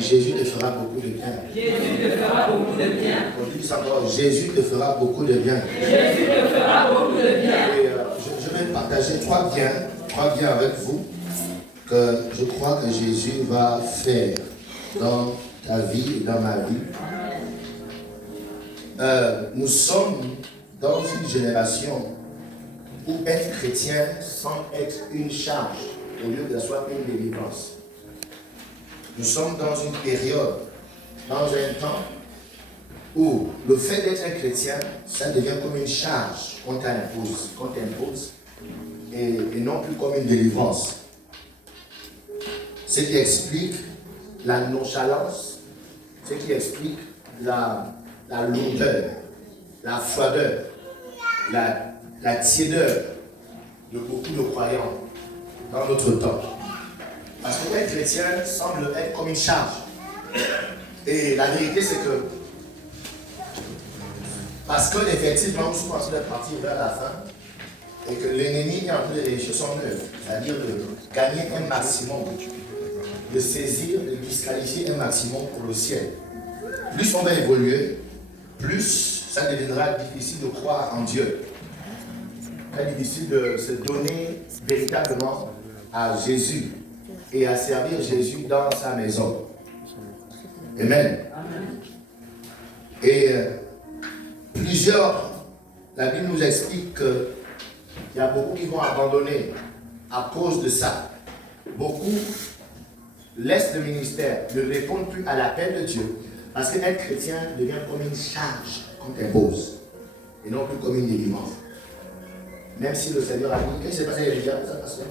Jésus te fera beaucoup de bien. Jésus te fera beaucoup de bien. On dit ça encore, Jésus te fera beaucoup de bien. Jésus te fera beaucoup de bien. Et je vais partager trois biens avec vous que je crois que Jésus va faire dans ta vie et dans ma vie. Nous sommes dans une génération où être chrétien semble être une charge au lieu de soit une délivrance. Nous sommes dans une période, dans un temps où le fait d'être un chrétien, ça devient comme une charge qu'on t'impose, et non plus comme une délivrance. Ce qui explique la nonchalance, ce qui explique la lourdeur, la froideur, la tiédeur de beaucoup de croyants dans notre temps. Parce que être chrétien semble être comme une charge. Et la vérité, c'est que parce que effectivement, nous sommes en train de partir vers la fin et que l'ennemi est en train de réussir son œuvre, c'est-à-dire de gagner un maximum, de saisir, de disqualifier un maximum pour le ciel. Plus on va évoluer, plus ça deviendra difficile de croire en Dieu. Très difficile de se donner véritablement à Jésus et à servir Jésus dans sa maison. Amen. Et la Bible nous explique qu'il y a beaucoup qui vont abandonner à cause de ça. Beaucoup laissent le ministère, ne répondent plus à l'appel de Dieu, parce qu'être chrétien devient comme une charge qu'on t'impose, et non plus comme une délivrance. Même si le Seigneur a dit, qu'est-ce qui s'est passé les gars, ça passe bien.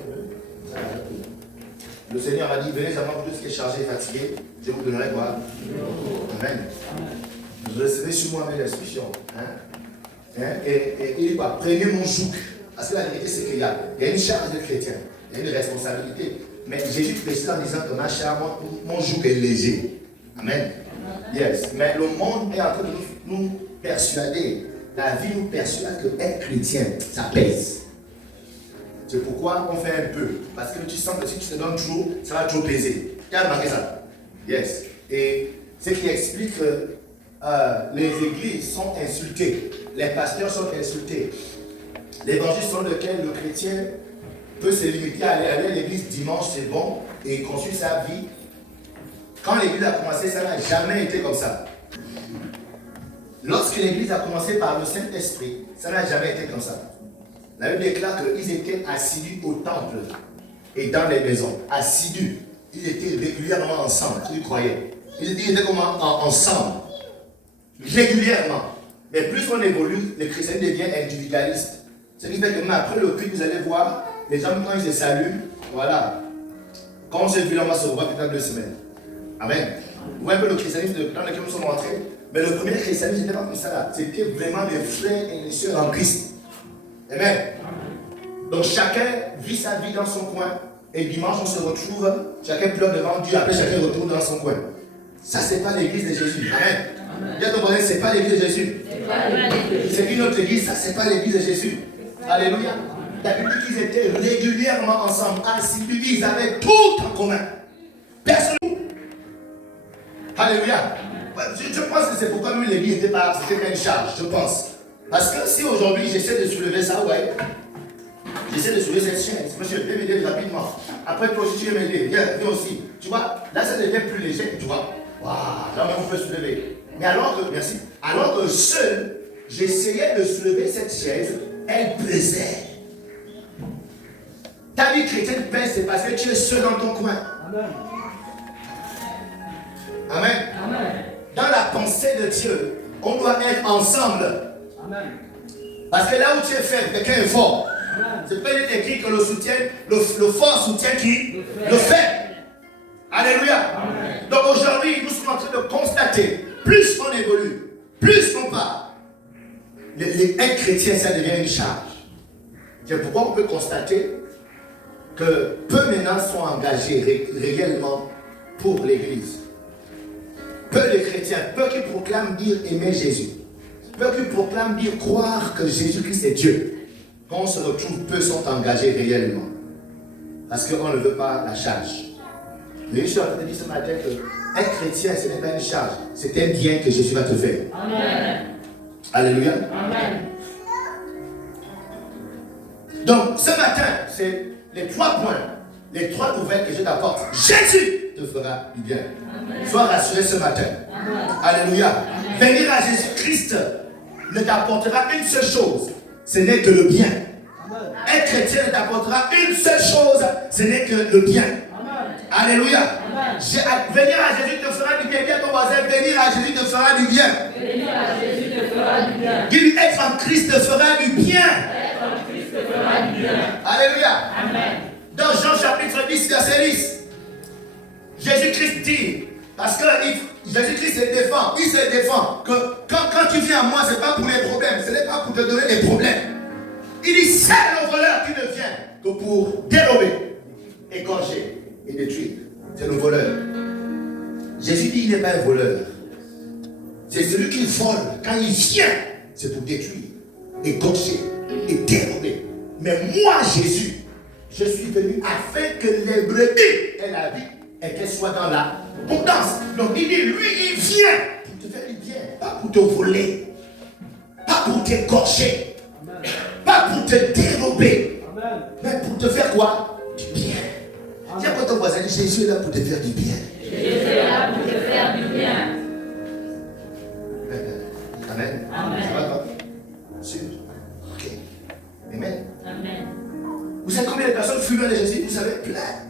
Le Seigneur a dit, venez à moi tous ce qui est chargé et fatigué, je vous donnerai quoi? Amen. Recevez sur moi mes instructions. Et il dit quoi? Prenez mon joug. Parce que la vérité, c'est qu'il y a une charge de chrétien, il y a une responsabilité. Mais Jésus précise en disant que ma charge, mon joug est léger. Amen. Yes. Mais le monde est en train de nous persuader. La vie nous persuade que être chrétien, ça pèse. C'est pourquoi on fait un peu. Parce que tu sens que si tu te donnes trop, ça va trop peser. Tu as remarqué ça? Yes. Et ce qui explique que les églises sont insultées. Les pasteurs sont insultés. L'évangile selon lequel le chrétien peut se limiter à aller à l'église dimanche, c'est bon, et construire sa vie. Quand l'église a commencé, ça n'a jamais été comme ça. Lorsque l'église a commencé par le Saint-Esprit, ça n'a jamais été comme ça. La Bible déclare qu'ils étaient assidus au temple et dans les maisons. Assidus. Ils étaient régulièrement ensemble, ils croyaient. Ils étaient comme ensemble, régulièrement. Mais plus on évolue, le chrétien devient individualiste. Ce qui fait que même après le culte, vous allez voir, les gens, quand ils se saluent, voilà. Quand on se vit, on va se revoir peut-être 2 semaines. Amen. Vous voyez un peu le christianisme dans lequel nous sommes entrés. Mais le premier christianisme, c'était pas comme ça là. C'était vraiment des frères et des sœurs en Christ. Amen. Donc chacun vit sa vie dans son coin. Et dimanche, on se retrouve, chacun pleure devant Dieu, après chacun retourne dans son coin. Ça, c'est pas l'église de Jésus. Amen. Dis à ton voisin, c'est pas l'église de Jésus. C'est une autre église, ça, c'est pas l'église de Jésus. Alléluia. La Bible dit qu'ils étaient régulièrement ensemble, assidus, ils avaient tout en commun. Personne. Alléluia. Je pense que c'est pourquoi nous, l'église n'était pas une charge, je pense. Parce que si aujourd'hui j'essaie de soulever ça, ouais, j'essaie de soulever cette chaise, monsieur, viens m'aider rapidement. Après toi aussi tu veux m'aider, viens aussi. Tu vois, là ça devient plus léger, tu vois. Waouh, là on peut soulever. Mais alors que seul, j'essayais de soulever cette chaise, elle pesait. Ta vie chrétienne pèse, c'est parce que tu es seul dans ton coin. Amen. Amen. Amen. Dans la pensée de Dieu, on doit être ensemble. Amen. Parce que là où tu es faible, quelqu'un est fort. C'est peut être écrit que le fort soutient qui? Le faible. Alléluia. Amen. Donc aujourd'hui, nous sommes en train de constater, plus on évolue, plus on part, être chrétien, ça devient une charge. C'est pourquoi on peut constater que peu maintenant sont engagés réellement pour l'église. Peu de chrétiens, peu qui proclament dire aimer Jésus, peu qui proclament dire croire que Jésus-Christ est Dieu. Quand on se retrouve, peu sont engagés réellement. Parce qu'on ne veut pas la charge. Mais je suis en train de dire ce matin que être chrétien, ce n'est pas une charge. C'est un bien que Jésus va te faire. Amen. Alléluia. Amen. Donc, ce matin, c'est les 3 points, les 3 nouvelles que je t'apporte. Jésus te fera du bien. Amen. Sois rassuré ce matin. Amen. Alléluia. Venir à Jésus-Christ ne t'apportera une seule chose, ce n'est que le bien. Être chrétien ne t'apportera une seule chose, ce n'est que le bien. Alléluia. Venir à Jésus te fera du bien. Dis à ton voisin, venir à Jésus te fera du bien. Venir à Jésus te fera du bien. Dis-lui, être en Christ te fera du bien. Être en Christ te fera du bien. Alléluia. Amen. Dans Jean chapitre 10, verset 10, Jésus-Christ dit, parce que Jésus-Christ se défend, il se défend, que quand tu viens à moi, ce n'est pas pour les problèmes, ce n'est pas pour te donner des problèmes. Il dit, c'est le voleur qui ne vient que pour dérober, égorger et détruire. C'est le voleur. Jésus dit, il n'est pas un voleur. C'est celui qui vole. Quand il vient, c'est pour détruire, égorger et dérober. Mais moi, Jésus, je suis venu afin que les brebis aient la vie et qu'elles soient dans la abondance. Donc il dit, lui, il vient pour te faire du bien, pas pour te voler, pas pour t'égorger, pas pour te dérober, mais pour te faire quoi? Du bien. Dis à ton voisin, Jésus est là pour te faire du bien. Jésus est là pour te faire du bien. Amen. Amen. Ça va pas? Sûr? Ok. Amen. Amen. Vous savez combien de personnes fument de Jésus? Vous savez, plein.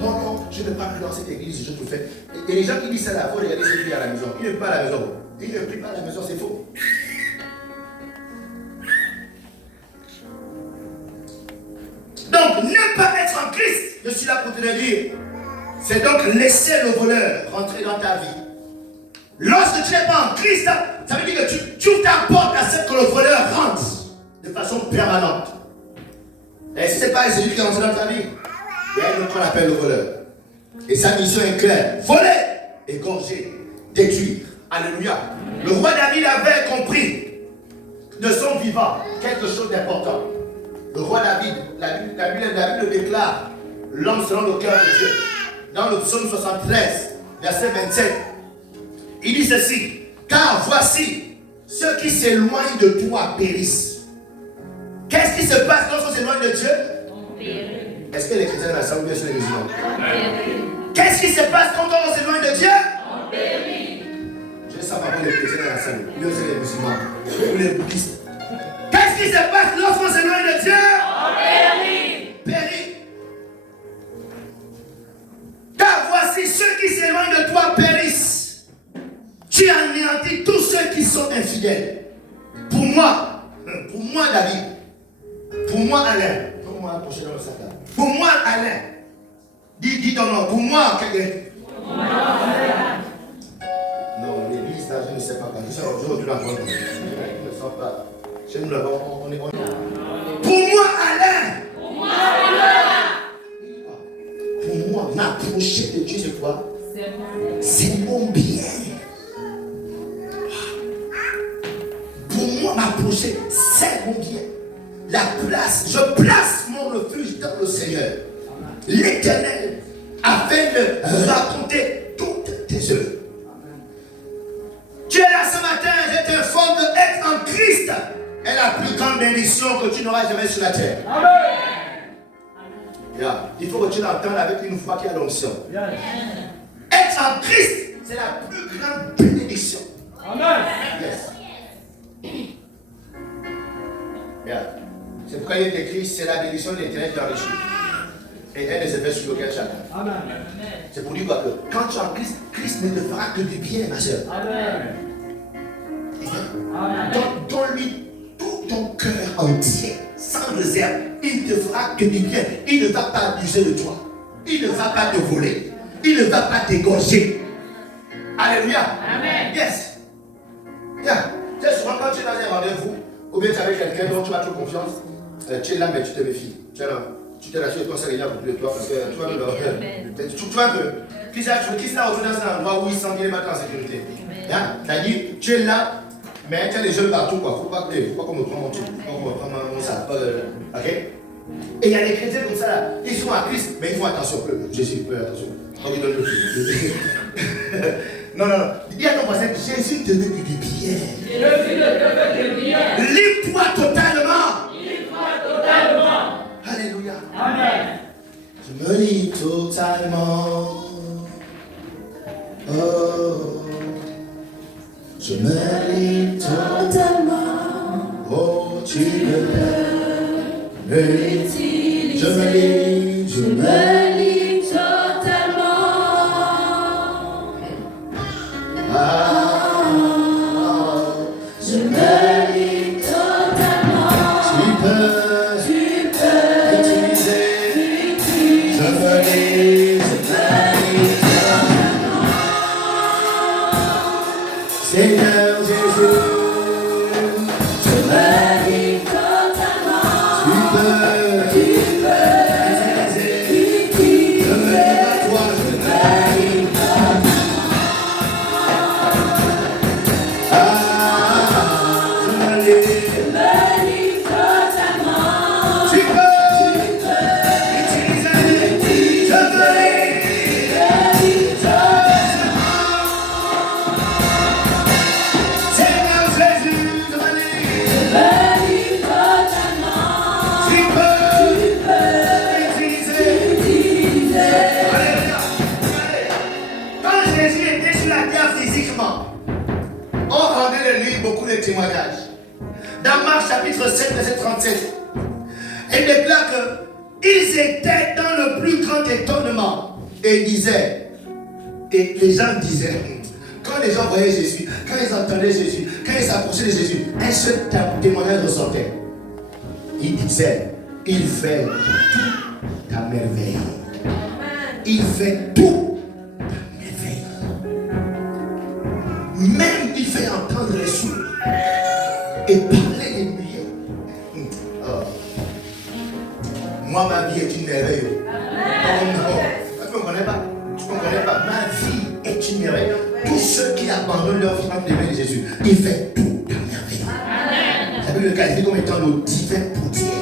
Non, non, je ne pars plus dans cette église, je te fais. Et les gens qui disent ça là, il faut regarder ceux qui prient à la maison. Ils ne prient pas à la maison. Ils ne prient pas à la maison, c'est faux. Donc, ne pas être en Christ, je suis là pour te le dire. C'est donc laisser le voleur rentrer dans ta vie. Lorsque tu n'es pas en Christ, ça veut dire que tu ouvres ta porte à ce que le voleur rentre de façon permanente. Et si ce n'est pas Jésus qui est rentré dans ta vie, il y a un autre qu'on appelle le voleur. Et sa mission est claire. Voler, égorger, détruire. Alléluia. Le roi David avait compris de son vivant quelque chose d'important. Le roi David, la Bible déclare l'homme selon le cœur de Dieu. Dans le psaume 73, verset 27, il dit ceci: car voici, ceux qui s'éloignent de toi périssent. Qu'est-ce qui se passe quand on s'éloigne de Dieu? Est-ce que les chrétiens dans la salle ou bien sur les musulmans? Qu'est-ce qui se passe quand on s'éloigne de Dieu? Je ne sais pas pour les chrétiens dans la salle, ou bien sur les musulmans, ou les bouddhistes. Qu'est-ce qui se passe lorsqu'on s'éloigne de Dieu? Périt. Car voici, ceux qui s'éloignent de toi périssent. Tu anéantis tous ceux qui sont infidèles. Pour moi David, pour moi Alain, pour moi approcher dans le sac là. Pour moi Alain, dis ton nom, pour moi quelqu'un. Non, l'église là, je ne sais pas quand. Je retourne en compte. Je ne sens pas. Chez nous là-bas, on est. Pour moi Alain. Pour moi, m'approcher de Dieu, c'est quoi? C'est mon bien. Pour moi, m'approcher, c'est mon bien. La place, je place mon refuge dans le Seigneur, l'Éternel, afin de raconter toutes tes œuvres. Tu es là ce matin, je t'informe d'être en Christ est la plus grande bénédiction que tu n'auras jamais sur la terre. Amen. Yeah. Il faut que tu l'entendes avec une voix qui a l'onction. Être en Christ, c'est la plus grande bénédiction. Amen. Yes. Yeah. C'est pourquoi il est écrit, c'est la bénédiction de l'Éternel qui enrichit. Et elle ne se fait sur aucun chacun. Amen. C'est pour dire quoi que quand tu es en Christ, Christ ne te fera que du bien, ma soeur. Amen. Donne-lui tout ton cœur entier, sans réserve. Il ne te fera que du bien. Il ne va pas abuser de toi. Il ne va pas te voler. Il ne va pas t'égorger. Alléluia. Amen. Yes. Yeah. C'est souvent quand tu es dans un rendez-vous, ou bien tu es avec quelqu'un dont tu as trop confiance, tu es là mais tu te méfies. Tu es là. Tu te rassures, ton Seigneur pour de toi parce que tu vas me le tu vois un peu. Qui s'est retrouvé dans un endroit où il sent qu'il est maintenant en sécurité. C'est-à-dire, tu es là, mais tu as des jeunes partout. Faut pas qu'on me prenne mon truc. Faut qu'on me prenne mon sac. Ok? Et il y a des chrétiens comme ça là, ils sont à Christ, mais ils font attention. Jésus, attention. On lui donne le fruit. Non. Dis à ton voisin, Jésus te veut du bien. Jésus te veut du bien. Livre-toi totalement. Livre-toi totalement. Alléluia. Amen. Je me livre totalement. Oh. Je me livre totalement. Oh, tu me livres. Je me livre totalement. Je me livre totalement. Tu peux utiliser. Je me livre totalement. Seigneur Jésus, Je me livre totalement. tu peux utiliser. Je me livre à toi, je me livre. Je me livre. totalement. Tu peux utiliser. Je me livre. Seigneur Jésus, je me livre. Tu peux utiliser. Alléluia. Quand Jésus était sur la terre physiquement, on rendait de lui beaucoup de témoignages. Dans Marc chapitre 7, verset 37, il déclare qu'ils étaient dans le plus grand étonnement et disaient, et les gens disaient, quand les gens voyaient Jésus, quand ils entendaient Jésus, quand ils s'approchaient de Jésus, un seul témoignage ressortait. Il disait, il fait tout à merveille. Il fait tout à merveille. Même il fait entendre les sourds et parler les muets. Oh. Moi, ma vie est une merveille. Oh non, tu ne connais pas. Tu ne connais pas. Ma vie est une merveille. Tous ceux qui abandonnent leur vie entre les mains de Jésus, il fait tout à merveille. Ça veut le qualifier comme étant le divin potier.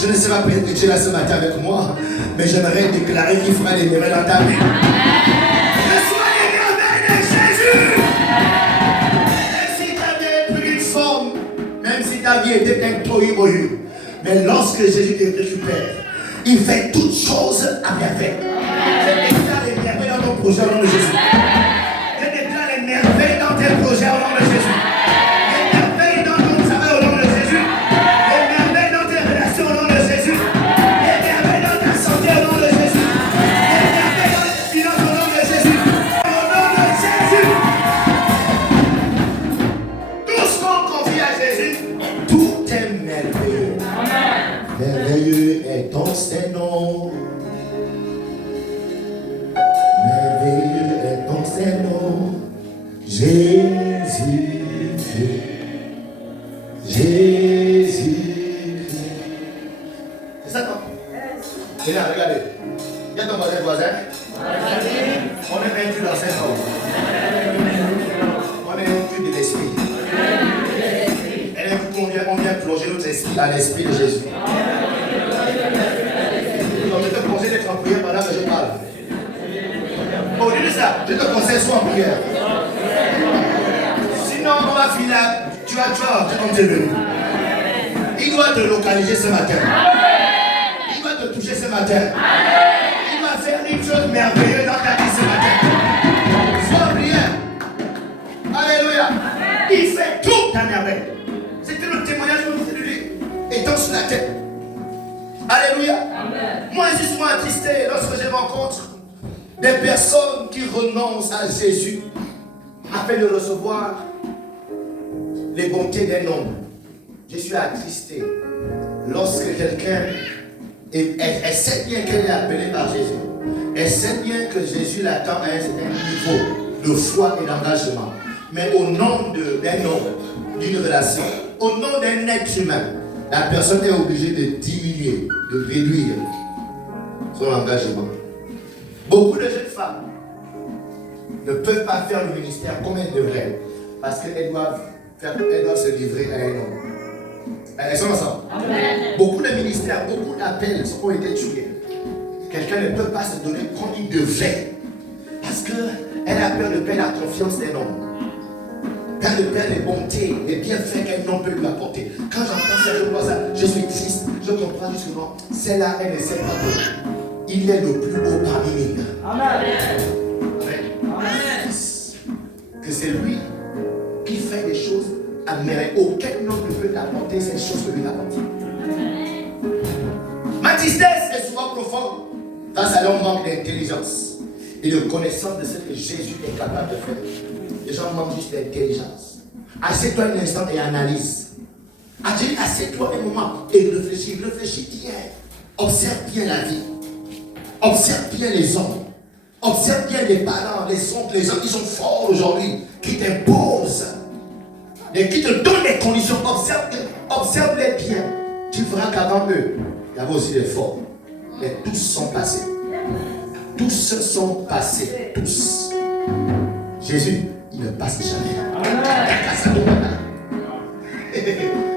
Je ne sais pas peut-être que tu es là ce matin avec moi, mais j'aimerais déclarer qu'il fera des merveilles dans ta vie. Reçois les merveilles de Jésus. Même si ta vie est plus d'une forme, même si ta vie était un tohu-bohu, mais lorsque Jésus te récupère, il fait toutes choses à merveille. Je déclare les merveilles dans ton projet au nom de Jésus. Je déclare les merveilles dans tes projets au nom de Jésus. Les merveilles dans ton travail au nom de Jésus. Les merveilles dans tes relations au nom de Jésus. Les merveilles dans ta santé au nom de Jésus. Les merveilles dans tes finances au nom de Jésus. Au nom de Jésus. Tout ce qu'on confie à Jésus, tout est merveilleux. Merveilleux est ton Saint-Nom. Merveilleux est ton Saint-Nom. Jésus. Jésus. C'est ça, non? Et là, regardez. Il y a ton voisin. On est vaincu dans Saint-Nom. On est vaincu de l'esprit. On vient plonger notre esprit dans l'esprit de Jésus. Donc je te conseille d'être en prière pendant que je parle. Au lieu de ça, je te conseille sois en prière. Sinon, on va finir là. Tu vas comme tu es venu. Il doit te localiser ce matin. Il va te toucher ce matin. Il va faire une chose merveilleuse dans ta vie ce matin. Sois en prière. Alléluia. Il fait tout à merveille. C'était le témoignage que nous faisons de lui. Étant sur la tête. Alléluia. Amen. Moi, je suis souvent attristé lorsque je rencontre des personnes qui renoncent à Jésus afin de recevoir les bontés d'un homme. Je suis attristé lorsque quelqu'un elle sait bien qu'elle est appelée par Jésus. Elle sait bien que Jésus l'attend à un certain niveau de foi et d'engagement. Mais au nom d'un homme, d'une relation, au nom d'un être humain, la personne est obligée de diminuer, de réduire son engagement. Beaucoup de jeunes femmes ne peuvent pas faire le ministère comme elles devraient parce qu'elles doivent se livrer à un homme. Elles sont ensemble. Beaucoup de ministères, beaucoup d'appels ont été tués. Quelqu'un ne peut pas se donner comme il devait. Parce qu'elle a peur de perdre la confiance d'un homme. Peur de perdre les bontés, les bienfaits qu'un homme peut lui apporter. Quand j'entends ça, je vois ça, je suis triste. Je comprends justement, celle-là, elle ne sait pas qu'il est le plus haut parmi nous. Amen. Que c'est lui qui fait des choses à merveille. Aucun homme ne peut t'apporter ces choses que lui apporte. Ma tristesse est souvent profonde face à leur manque d'intelligence et de connaissance de ce que Jésus est capable de faire. Les gens manquent juste d'intelligence. Assieds-toi un instant et analyse. Assieds-toi un moment et réfléchis. Réfléchis bien. Observe bien la vie. Observe bien les hommes. Observe bien les parents, les oncles, les gens qui sont forts aujourd'hui, qui t'imposent et qui te donnent des conditions. Observe-les bien. Tu verras qu'avant eux, il y avait aussi des forts. Mais tous sont passés. Tous sont passés. Tous. Jésus, il ne passe jamais.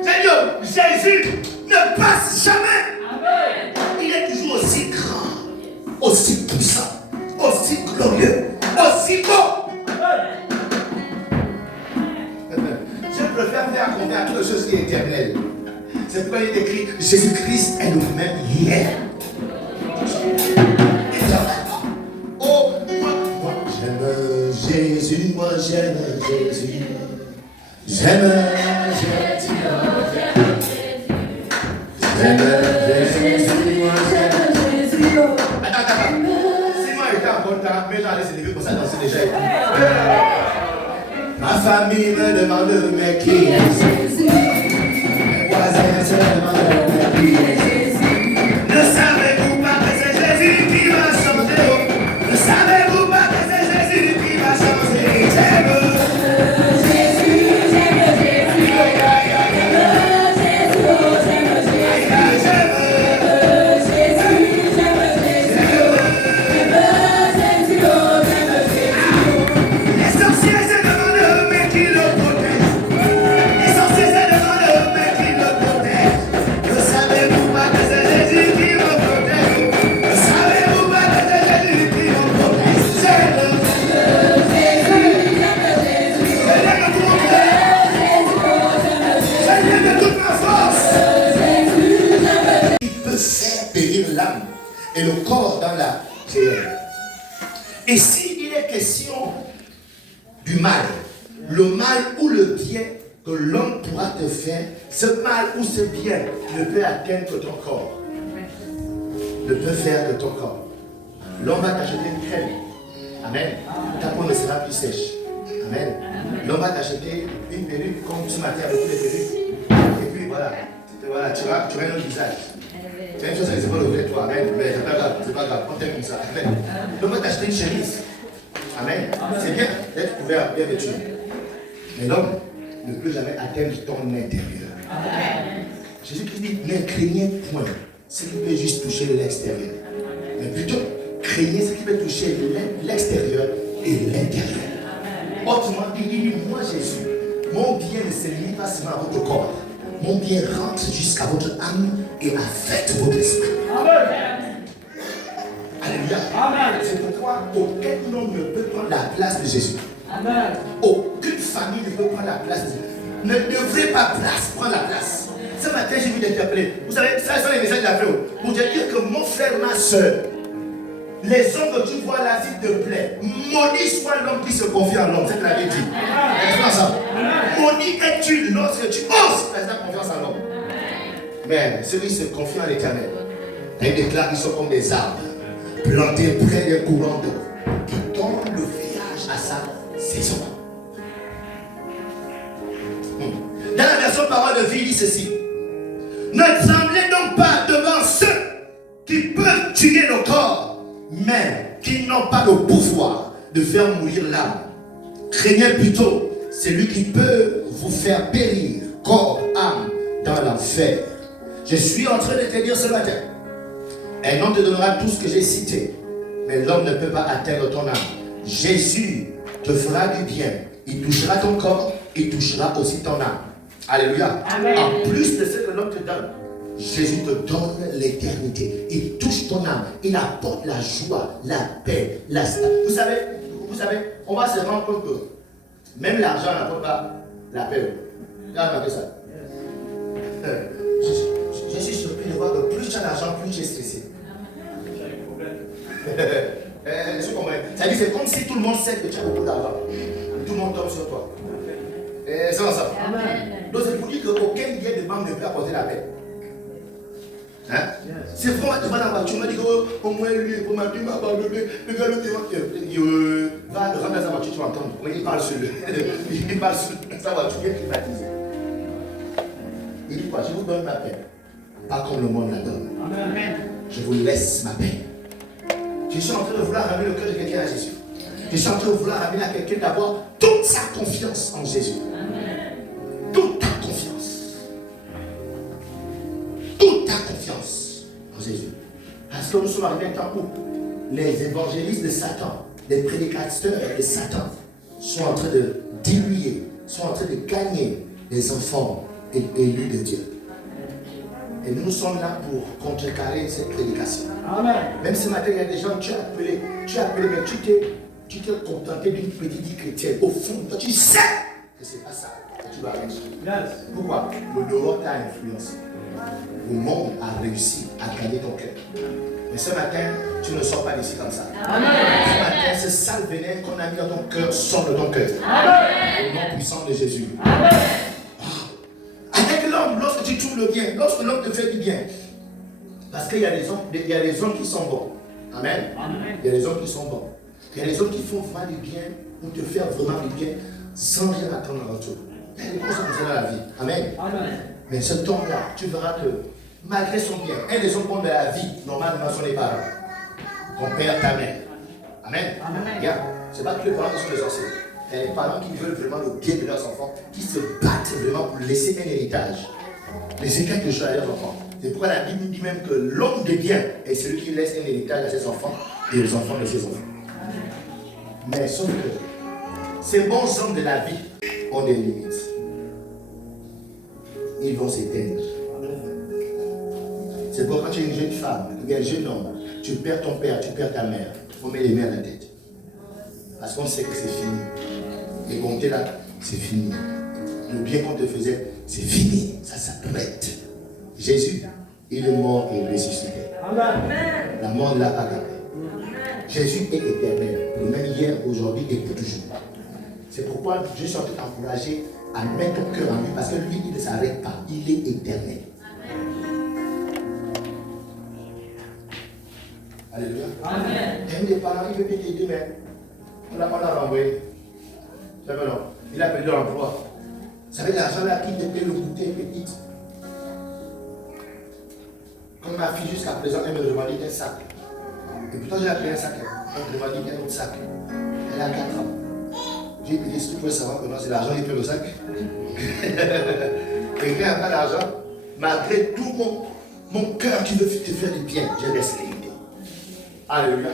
Seigneur, Jésus ne passe jamais. Il est toujours aussi grand, aussi puissant, aussi glorieux, aussi beau. Je préfère faire confiance à toute chose qui est éternelle. C'est pourquoi il est écrit Jésus-Christ est le même hier. Oh, moi j'aime Jésus, moi j'aime Jésus. J'aime Jésus. J'aime Jésus, moi j'aime Jésus. Attends. Si moi j'étais en bon temps, mais j'allais se lever pour ça danser déjà. Ma famille me demande mais qui est Jésus? Mes voisins se demandent mais qui est Jésus? Ne savez-vous pas que c'est Jésus qui va changer? Ne savez-vous pas que c'est Jésus qui va changer? J'aime Jésus, j'aime Jésus. Les sorciers se demandent mais qui le protège? Les sorciers se demandent mais qui le protège? Ne savez-vous pas que c'est Jésus qui me protège? Ne savez-vous pas que c'est Jésus qui me protège? J'aime Jésus, j'aime tout mon cœur, j'aime de toute ma force. Il peut faire périr l'âme et le corps dans la prière. Et s'il est question du mal, le mal ou le bien que l'homme pourra te faire, ce mal ou ce bien ne peut atteindre que ton corps. Ne peut faire que ton corps. L'homme va t'acheter une crème. Amen. Ta peau ne sera plus sèche. Amen. L'homme va t'acheter une perruque comme ce matin avec toutes les perruques. Et puis voilà. Tu vas un autre visage. C'est une chose à pas le toi. Amen. Mais c'est pas grave. On t'aime comme ça. Amen. L'homme va t'acheter une chemise. Amen. C'est bien d'être couvert, bien vêtu. Mais l'homme ne peut jamais atteindre ton intérieur. Jésus-Christ dit, ne craignez point ce qui peut juste toucher l'extérieur. Mais plutôt, craignez ce qui peut toucher l'extérieur et l'intérieur. Autrement dit, il dit, moi Jésus, mon bien ne se limite pas seulement à votre corps. Mon bien rentre jusqu'à votre âme et affecte votre esprit. Alléluia. C'est pourquoi aucun homme ne peut prendre la place de Jésus. Amen. Aucune famille ne peut prendre la place de Jésus. Ne devrez pas prendre la place. Ce matin, j'ai vu t'interpeller. Vous savez, ça sont les messages de la paix. Pour te dire que mon frère, ma soeur, les hommes que tu vois là, s'il te plaît, maudit soit l'homme qui se confie en l'homme. C'est ce que l'avait dit. Maudit es-tu lorsque tu oses faire confiance en l'homme. Mais ceux qui se confient en l'éternel, il déclare qu'ils sont comme des arbres plantés près des courants d'eau qui donnent le feuillage à sa saison. Dans la version parole de vie, il dit ceci: ne tremblez donc pas devant ceux qui peuvent tuer le corps, mais qui n'ont pas le pouvoir de faire mourir l'âme. Craignez plutôt celui qui peut vous faire périr, corps, âme, dans l'enfer. Je suis en train de te dire ce matin, un homme te donnera tout ce que j'ai cité, mais l'homme ne peut pas atteindre ton âme. Jésus te fera du bien, il touchera ton corps, il touchera aussi ton âme. Alléluia. Amen. En plus de ce que l'homme te donne, Jésus te donne l'éternité. Il touche ton âme. Il apporte la joie, la paix, la Vous savez, on va se rendre compte que même l'argent n'apporte pas la paix. Regardez ça. Je suis surpris de voir que plus tu as d'argent, plus tu es stressé. Vous comprenez? C'est-à-dire c'est comme si tout le monde sait que tu as beaucoup d'argent. Tout le monde tombe sur toi. C'est ça. Donc c'est pour dire qu'aucun billet de banque ne peut apporter la paix. Hein? C'est vraiment, tu vas dans la voiture, tu m'as dit qu'au moins lui, pour ma tu m'as abandonné, le gars le témoin, va rentrer dans sa voiture, tu vas entendre. Il parle sur il parle sur sa voiture, il est climatisé. Il dit quoi? Je vous donne ma paix. Pas comme le monde la donne. Amen. Je vous laisse ma paix. Je suis en train de vouloir ramener le cœur de quelqu'un à Jésus. Je suis en train de vouloir ramener à quelqu'un d'avoir toute sa confiance en Jésus. Amen. Toute ta confiance. Toute ta confiance en Jésus. Parce que nous sommes arrivés à un temps où les évangélistes de Satan, les prédicateurs de Satan sont en train de diluer, sont en train de gagner les enfants élus de Dieu. Et nous sommes là pour contrecarrer cette prédication. Amen. Même ce matin, il y a des gens que tu as appelés, mais tu t'es contenté d'une petite vie chrétienne. Au fond, toi, tu sais que ce n'est pas ça que tu vas réussir. Yes. Pourquoi? Le dehors t'a influencé. Le monde a réussi à gagner ton cœur. Mais ce matin, tu ne sors pas d'ici comme ça. Amen. Ce matin, ce sale venin qu'on a mis dans ton cœur sort de ton cœur. Amen. Au nom puissant de Jésus. Amen. Avec l'homme, lorsque tu trouves le bien, lorsque l'homme te fait du bien, parce qu'il y a des hommes qui sont bons. Amen. Amen. Il y a des hommes qui sont bons. Il y a des hommes qui font vraiment du bien ou te faire vraiment du bien sans rien attendre en retour. Il y a des choses comme ça dans la vie. Amen. Amen. Mais cet homme-là, tu verras que malgré son bien, un des hommes bons de la vie, normalement, sont les parents. Ton père, ta mère. Amen. Amen. Regarde, ce n'est pas que les parents qui sont les sorciers. Il y a des parents qui veulent vraiment le bien de leurs enfants, qui se battent vraiment pour laisser un héritage, laisser quelque chose à leurs enfants. C'est pourquoi la Bible dit même que l'homme de bien est celui qui laisse un héritage à ses enfants et aux enfants de ses enfants. Mais sauf que ces bons hommes de la vie ont des limites. Ils vont s'éteindre. C'est pourquoi quand tu es une jeune femme, un jeune homme, tu perds ton père, tu perds ta mère. Il faut mettre les mains à la tête. Parce qu'on sait que c'est fini. Les bontés là, c'est fini. Le bien qu'on te faisait, c'est fini. Ça s'arrête. Jésus, il est mort et ressuscité. Amen. La mort ne l'a pas gardé. Jésus est éternel. Le même hier, aujourd'hui et pour toujours. C'est pourquoi je suis en train d'encourager à mettre ton cœur en lui. Parce que lui, il ne s'arrête pas. Il est éternel. Alléluia. Amen. Il y a des parents, il veut bien t'aider, mais on l'a renvoyé. C'est vrai, non. Il a perdu l'emploi. Vous savez, l'argent là qui était le goûter petite. Comme ma fille jusqu'à présent, elle me demandait un sac. Et pourtant, j'ai appris un sac. Elle me demandait un autre sac. Elle a 4 ans. J'ai dit, si tu pouvais savoir que non, c'est l'argent qui fait le sac. Quelqu'un n'a pas d'argent. Malgré tout mon cœur qui veut te faire du bien, j'ai laissé l'aider. Alléluia.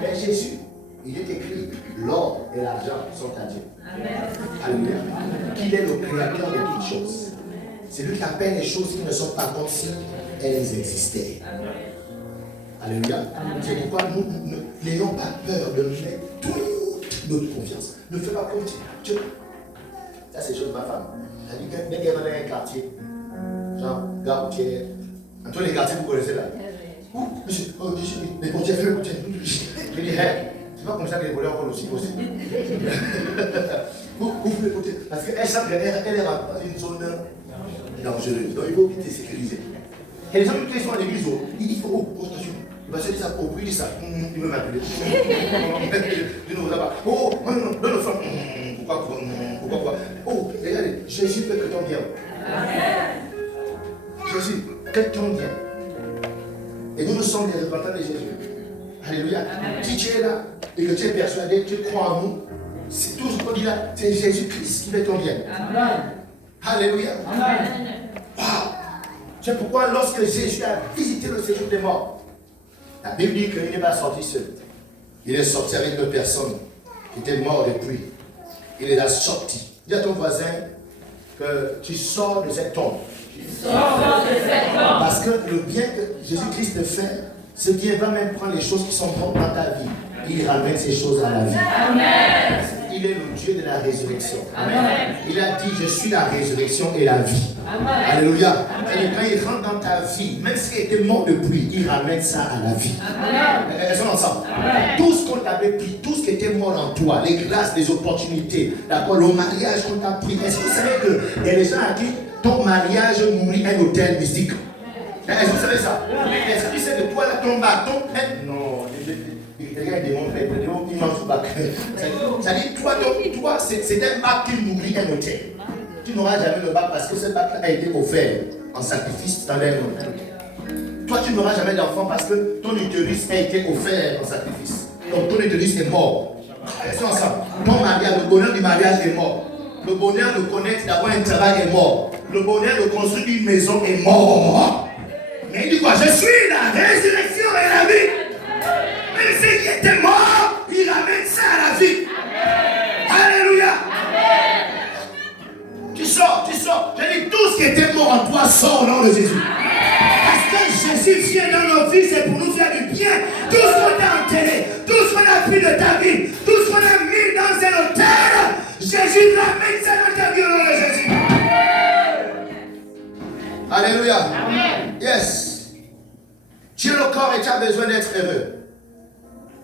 Mais Jésus, il est écrit, l'or et l'argent sont à Dieu. Amen. Alléluia. Qu'il est le créateur de toutes choses. C'est lui qui appelle les choses qui ne sont pas comme si elles existaient. Amen. Alléluia. C'est pourquoi nous n'ayons pas peur de nous mettre toute notre confiance. Ne fais pas comme tu. Ça, c'est chose de ma femme. Elle dit que dès qu'elle va dans un quartier, genre, Garoutier, dans tous les quartiers, vous connaissez là. Monsieur, les portiers, je dis, c'est pas comme ça que les voleurs volent aussi. Vous pouvez écouter. Parce qu'elle sent qu'elle est dans une zone dangereuse. Donc il faut quitter sécuriser. Et les gens qui sont à l'église, ils disent, attention. Il va se dire ça, il dit ça. Il me m'appeler. Il ne vous a pas. Oh, non, le frère. Pourquoi? Oh, regardez, Jésus fait que ton bien. Jésus, que ton bien. Et nous sommes les représentants de Jésus. Alléluia. Amen. Si tu es là et que tu es persuadé, tu crois en nous, c'est tout ce qu'on dit là, c'est Jésus-Christ qui fait ton bien. Amen. Alléluia. Amen. Wow. C'est pourquoi lorsque Jésus a visité le séjour des morts, la Bible dit qu'il n'est pas sorti seul. Il est sorti avec 2 personnes qui étaient mortes depuis. Il les a sortis. Dis à ton voisin, que tu sors de cette tombe. Sors de cette tombe. Parce que le bien que Jésus-Christ te fait, ce Dieu va même prendre les choses qui sont bonnes dans ta vie. Il ramène ces choses à la vie. Amen. Il est le Dieu de la résurrection. Amen. Il a dit, je suis la résurrection et la vie. Amen. Alléluia. Et quand il rentre dans ta vie, même s'il était mort depuis, il ramène ça à la vie. Amen. Restons ensemble. Amen. Tout ce qu'on t'avait pris, tout ce qui était mort en toi, les grâces, les opportunités, d'accord, le mariage qu'on t'a pris. Est-ce que vous savez qu'il y a des gens à qui ton mariage nourrit un hôtel mystique? Est-ce que vous savez ça? Est-ce que tu sais que toi, là, ton bâton, non, regarde des démons, il m'en fout pas. Ça dit, toi, c'est un bac qui nourrit un hôtel. Tu n'auras jamais le bac parce que ce bac a été offert en sacrifice dans les mains. Toi, tu n'auras jamais d'enfant parce que ton utérus a été offert en sacrifice. Donc ton utérus est mort. Restons ensemble. Ton mariage, le bonheur du mariage est mort. Le bonheur de connaître, d'avoir un travail est mort. Le bonheur de construire une maison est mort. Mais il dit quoi? Je suis la résurrection et la vie. Même ceux qui étaient morts, il ramène ça à la vie. Alléluia. Tu sors. Je dis, tout ce qui était mort en toi sort au nom de Jésus. Parce que Jésus vient dans nos vies, c'est pour nous faire du bien. Tout ce qu'on a enterré, tout ce qu'on a pris de ta vie, tout ce qu'on a mis dans un hôtel, Jésus ramène ça dans ta vie au nom de Jésus. Alléluia. Amen. Yes. Tu es le corps et tu as besoin d'être heureux.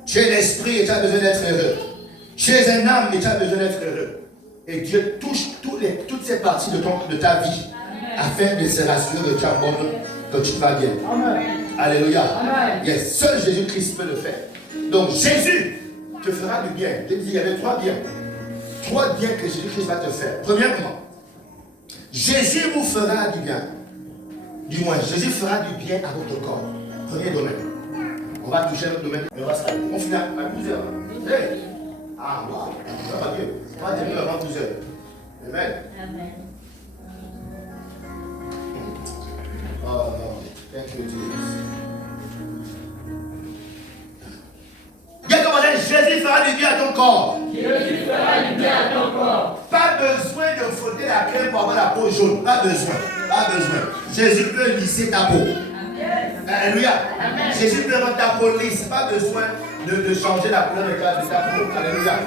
Tu es l'esprit et tu as besoin d'être heureux. Tu es un âme et tu as besoin d'être heureux. Et Dieu touche toutes ces parties de ta vie afin de se rassurer que tu as bon, que tu vas bien. Amen. Alléluia. Amen. Yes. Seul Jésus-Christ peut le faire. Donc Jésus te fera du bien. Je dis, il y avait 3 biens. 3 biens que Jésus-Christ va te faire. Premièrement, Jésus vous fera du bien. Du moins, Jésus fera du bien à votre corps. Premier domaine. On va toucher notre domaine. On va s'arrêter. On finit à 12h. Hey. Ah, wow. Ça va mieux. On va terminer avant 12h. Amen. Amen. Oh, thank you, Jesus. Bien comme on dit, Jésus fera du bien à ton corps. Jésus fera du bien à ton corps. Pas besoin de frotter la crème pour avoir la peau jaune. Pas besoin. Jésus peut lisser ta peau. Alléluia. Jésus peut rendre ta peau lisse. Pas besoin de changer la couleur de ta peau. Alléluia.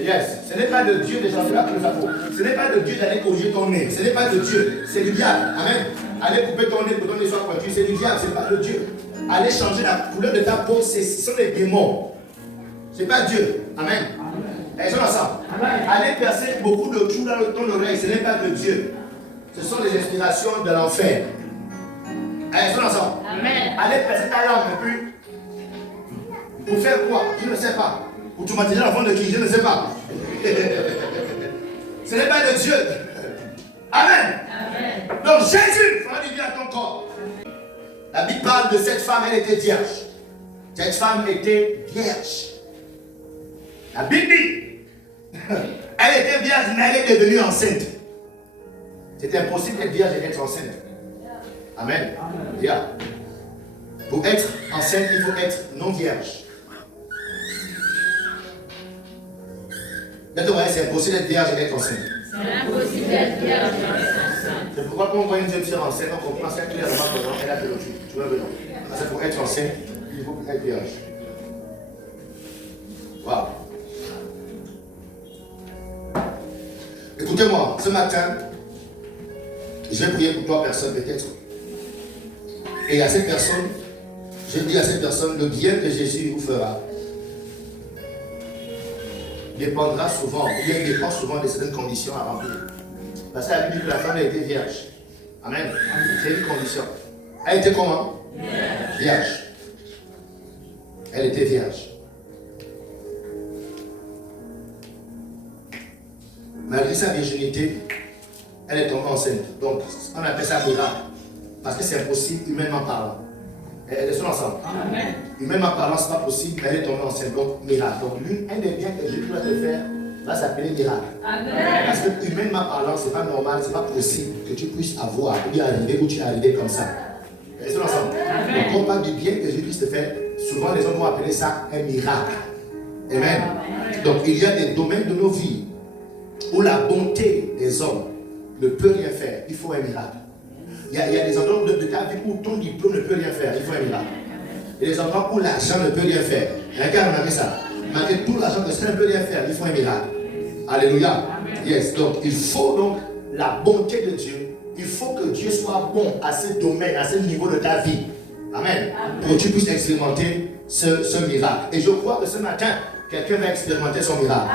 Yes. Ce n'est pas de Dieu de changer la couleur de ta peau. Ce n'est pas de Dieu d'aller corriger ton nez. Ce n'est pas de Dieu. C'est du diable. Amen. Aller couper ton nez pour que ton nez soit pointu. C'est du diable. Ce n'est pas de Dieu. Aller changer la couleur de ta peau, ce sont des démons. Ce n'est pas Dieu. Amen. Ils sont ensemble. Aller percer beaucoup de trous dans ton oreille, ce n'est pas de Dieu. Ce sont des inspirations de l'enfer. Ils sont ensemble. Amen. Aller percer ta langue et puis pour faire quoi? Je ne sais pas. Pour traumatiser l'enfant de qui? Je ne sais pas. Ce n'est pas de Dieu. Amen. Amen. Donc Jésus fera du bien à ton corps. La Bible parle de cette femme, elle était vierge. Cette femme était vierge. La Bible dit, elle était vierge, mais elle est devenue enceinte. C'était impossible d'être vierge et d'être enceinte. Amen. Yeah. Pour être enceinte, il faut être non vierge. C'est impossible d'être vierge et d'être enceinte. C'est impossible d'être vierge et d'être enceinte. C'est pourquoi quand on voit une jeune fille enceinte, on comprend ça clairement que elle a fait le truc. Tu vois le nom. Parce que pour être enceinte, il faut être vierge. Waouh. Écoutez-moi, ce matin, je vais prier pour 3 personnes peut-être. Et à cette personne, je dis à cette personne, le bien que Jésus vous fera dépendra souvent, ou bien dépend souvent de certaines conditions à remplir. Parce que la Bible dit que la femme a été vierge. Amen. C'est une condition. Elle était comment? Vierge. Elle était vierge. Malgré sa virginité, elle est tombée enceinte. Donc, on appelle ça miracle. Parce que c'est impossible, humainement parlant. Elles sont ensemble. Amen. Humainement parlant, ce n'est pas possible, mais elle est tombée enceinte. Donc, miracle. Donc, un des biens que Jésus doit te faire va s'appeler miracle. Amen. Parce que humainement parlant, ce n'est pas normal, ce n'est pas possible que tu puisses avoir ou y arriver où tu es arrivé comme ça. Elles sont ensemble. Donc, quand on parle du bien que Jésus te fait, souvent les hommes vont appeler ça un miracle. Amen. Donc, il y a des domaines de nos vies où la bonté des hommes ne peut rien faire, il faut un miracle. Il y a des endroits de ta vie où ton diplôme ne peut rien faire, il faut un miracle. Il y a des endroits où l'argent ne peut rien faire. Regarde, on a vu ça. Malgré tout l'argent que ça ne peut rien faire, il faut un miracle. Alléluia. Yes, donc il faut donc la bonté de Dieu. Il faut que Dieu soit bon à ce domaine, à ce niveau de ta vie. Amen. Pour que tu puisses expérimenter ce miracle. Et je crois que ce matin, quelqu'un va expérimenter son miracle.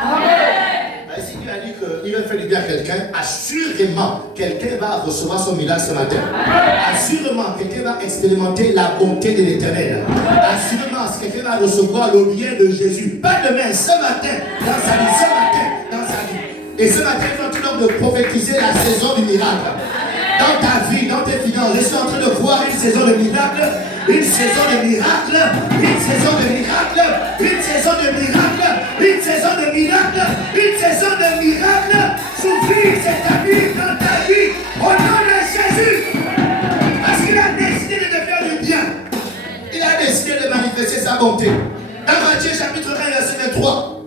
Si Dieu a dit qu'il va faire du bien à quelqu'un, assurément, quelqu'un va recevoir son miracle ce matin. Assurément, quelqu'un va expérimenter la bonté de l'Éternel. Assurément, quelqu'un va recevoir le bien de Jésus. Pas demain, ce matin, dans sa vie, ce matin, dans sa vie. Et ce matin, il est en train de prophétiser la saison du miracle. Dans ta vie, dans tes finances, je suis en train de voir une saison de miracle, une saison de miracle, une saison de miracle, une saison de miracle, une saison de miracle, une saison de miracle. S'ouvrir cette vie dans ta vie au nom de Jésus. Parce qu'il a décidé de te faire du bien. Il a décidé de manifester sa bonté. Dans Matthieu chapitre 1, verset 23,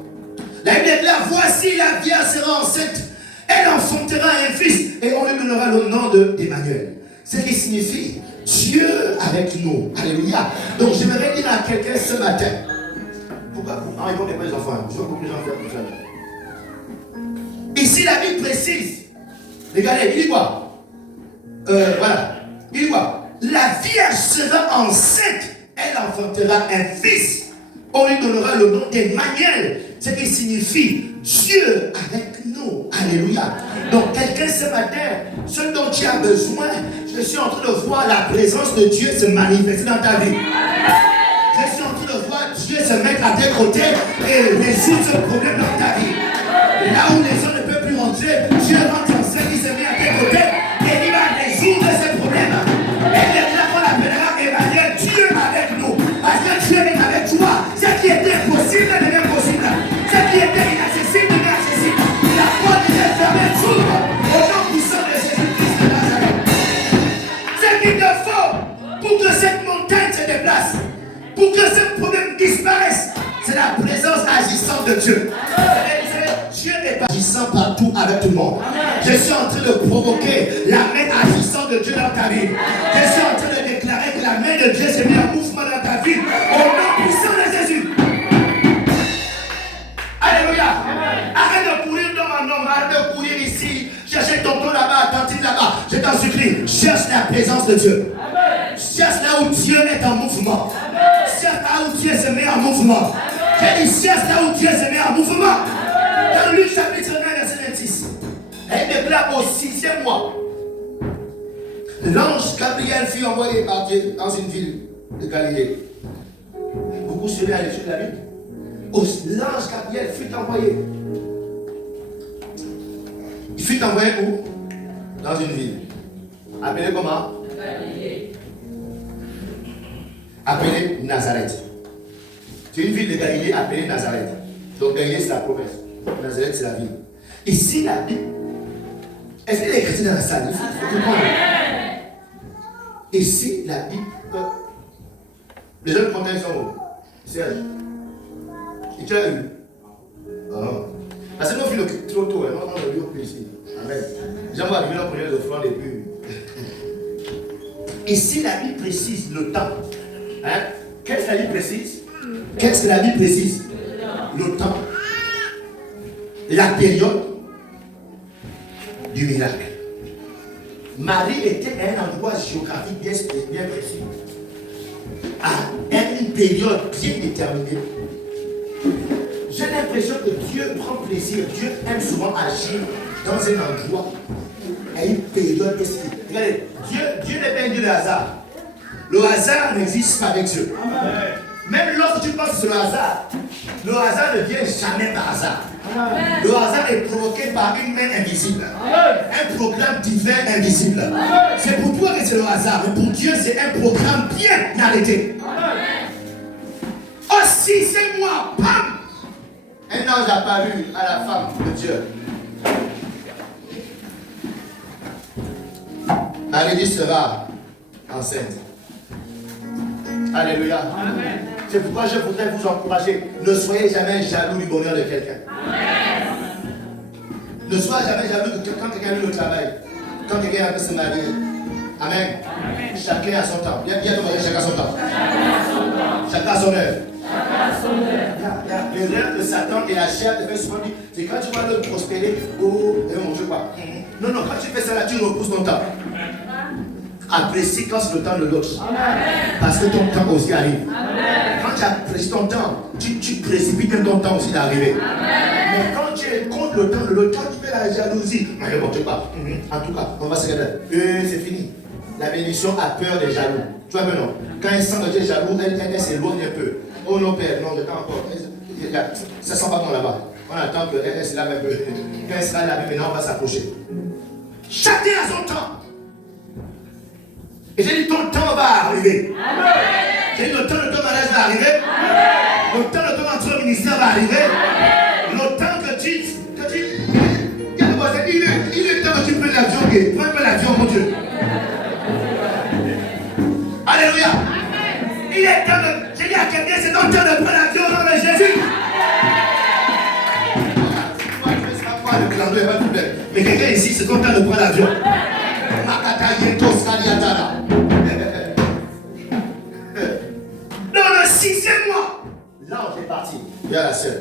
la Bible déclare, voici la Vierge sera enceinte. Elle enfantera un fils et on lui donnera le nom d'Emmanuel. Ce qui signifie Dieu avec nous. Alléluia. Donc j'aimerais dire à quelqu'un ce matin. Pourquoi ils vont les enfants. Je veux que les gens fassent tout ça. Ici la Bible précise. Regardez, il dit quoi? Voilà. Il dit quoi? La Vierge sera enceinte. Elle enfantera un fils. On lui donnera le nom d'Emmanuel. Ce qui signifie Dieu avec nous. Alléluia. Donc quelqu'un ce matin, ce dont tu as besoin, je suis en train de voir la présence de Dieu se manifester dans ta vie. Je suis en train de voir Dieu se mettre à tes côtés et résoudre ce problème dans ta vie. Là où les gens ne peuvent plus rentrer, Dieu rentre en scène, il se met à tes côtés et il va résoudre ce problème. Et maintenant on l'appellera Emmanuel, Dieu avec nous. Parce que Dieu est avec toi. Ce qui était possible devient possible. Ce qui était inaccessible devient accessible. La porte est fermée, s'ouvre au nom puissant de Jésus-Christ de Nazareth. Ce qu'il te faut pour que cette montagne se déplace, pour que ce problème disparaisse, c'est la présence agissante de Dieu. Dieu n'est pas agissant partout avec tout le monde. Je suis en train de provoquer la main agissante de Dieu dans ta vie. Je suis en train de déclarer que la main de Dieu se met en mouvement dans ta vie au nom puissant de Jésus. Alléluia. Arrête de courir dans un homme, arrête de courir ici, chercher ton ton là-bas, tantine là-bas. Je t'en supplie, cherche la présence de Dieu. Cherche là où Dieu est en mouvement. Cherche là où Dieu se met en mouvement. J'ai dit cherche là où Dieu se met en mouvement. Dans Luc chapitre 9, verset 26, elle déclare au 6e mois, l'ange Gabriel fut envoyé par Dieu dans une ville de Galilée. Vous suivez à l'étude de la Bible? L'ange Gabriel fut envoyé. Il fut envoyé où? Dans une ville. Appelée comment? Appelée Nazareth. C'est une ville de Galilée appelée Nazareth. Donc Galilée c'est la promesse. Nazareth c'est la ville. Ici la Bible. Est-ce qu'il y a des chrétiens dans la salle? Il faut comprendre. Ici la Bible. Les jeunes contents sont où? Serge. Et tu as eu? Oh. Parce que nous filons trop tôt, on a le lieu ici. Amen. Les gens vont arriver dans première offrande et puis. Ici la Bible précise le temps. Hein? Qu'est-ce que la Bible précise? Qu'est-ce que la Bible précise? Le temps. La période du miracle. Marie était à un endroit géographique bien précis. À une période bien déterminée. J'ai l'impression que Dieu prend plaisir. Dieu aime souvent agir dans un endroit à une période spécifique. Regardez, Dieu n'est pas un Dieu de hasard. Le hasard n'existe pas avec Dieu. Amen. Même lorsque tu penses que c'est le hasard ne vient jamais par hasard. Amen. Le hasard est provoqué par une main invisible. Amen. Un programme divin invisible. C'est pour toi que c'est le hasard, mais pour Dieu c'est un programme bien arrêté. Aussi c'est moi, pam! Un ange apparu à la femme de Dieu. Marie sera enceinte. Alléluia. Amen. C'est pourquoi je voudrais vous encourager. Ne soyez jamais jaloux du bonheur de quelqu'un. Ne sois jamais jaloux quand quelqu'un a eu le travail. Quand quelqu'un a se marier. Amen. Chacun a son temps. Bien demandé, chacun a son temps. Chacun a son heure. L'erreur de Satan et la chair te fait souvent dire, c'est quand tu vois l'autre prospérer, oh, et on ne veut pas. Non, non, quand tu fais ça là, tu repousses ton temps. Apprécie quand c'est le temps de l'autre. Parce que ton temps aussi arrive. Quand tu apprécies ton temps, tu précipites ton temps aussi d'arriver. Mais quand tu es contre le temps de l'autre, quand tu fais la jalousie, ne m'apporte pas. En tout cas, on va se regarder. C'est fini. La bénédiction a peur des jaloux. Tu vois, non? Quand elle sent que tu es jaloux, elle s'éloigne un peu. Oh non, Père, non, je t'en encore. Ça sent pas bon là-bas. On attend qu'elle se lave un peu. Quand elle sera lavée, maintenant on va s'approcher. Chacun a son temps. Et j'ai dit, ton temps va arriver. J'ai dit, le temps de ton mariage va arriver. Le temps de ton entrée au ministère va arriver. Le temps que tu il est temps que tu prennes l'avion. Prends un peu l'avion, mon Dieu. Alléluia. Il est temps de... J'ai dit à quelqu'un, c'est ton temps de prendre l'avion au nom de Jésus. Le clan n'est pas de problème. Mais quelqu'un ici, c'est ton temps de prendre l'avion. Dans le 6e mois, l'ange est parti vers la sœur.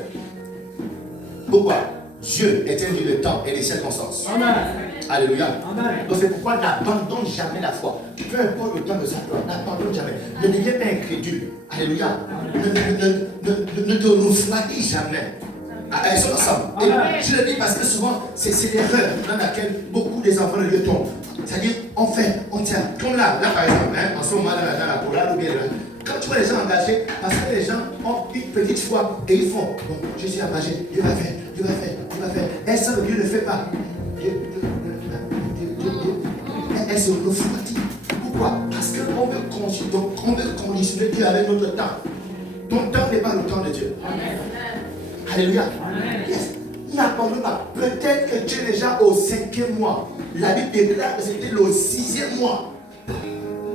Pourquoi? Dieu éteignit le temps et les circonstances. Amen. Alléluia. Amen. Donc c'est pourquoi n'abandonne jamais la foi. Peu importe le temps de sa foi, n'abandonne jamais. Ne deviens pas incrédule. Alléluia. Ne te refroidis jamais. Elles sont ensemble. Et je le dis parce que souvent, c'est l'erreur dans laquelle beaucoup des enfants de Dieu tombent. C'est-à-dire, on fait, on tient. Comme là par exemple, en ce moment, dans la Polar ou bien quand tu vois les gens engagés, parce que les gens ont une petite foi et ils font. Bon, je suis engagé, Dieu va faire, Dieu va faire, Dieu va faire. Et ça, Dieu ne fait pas. Elle se refroidit. Pourquoi? Parce qu'on veut conditionner Dieu avec notre temps. Ton temps n'est pas le temps de Dieu. Alléluia. Yes. N'abandonne pas. Peut-être que tu es déjà au 5e mois. La Bible déclare que c'était le 6e mois.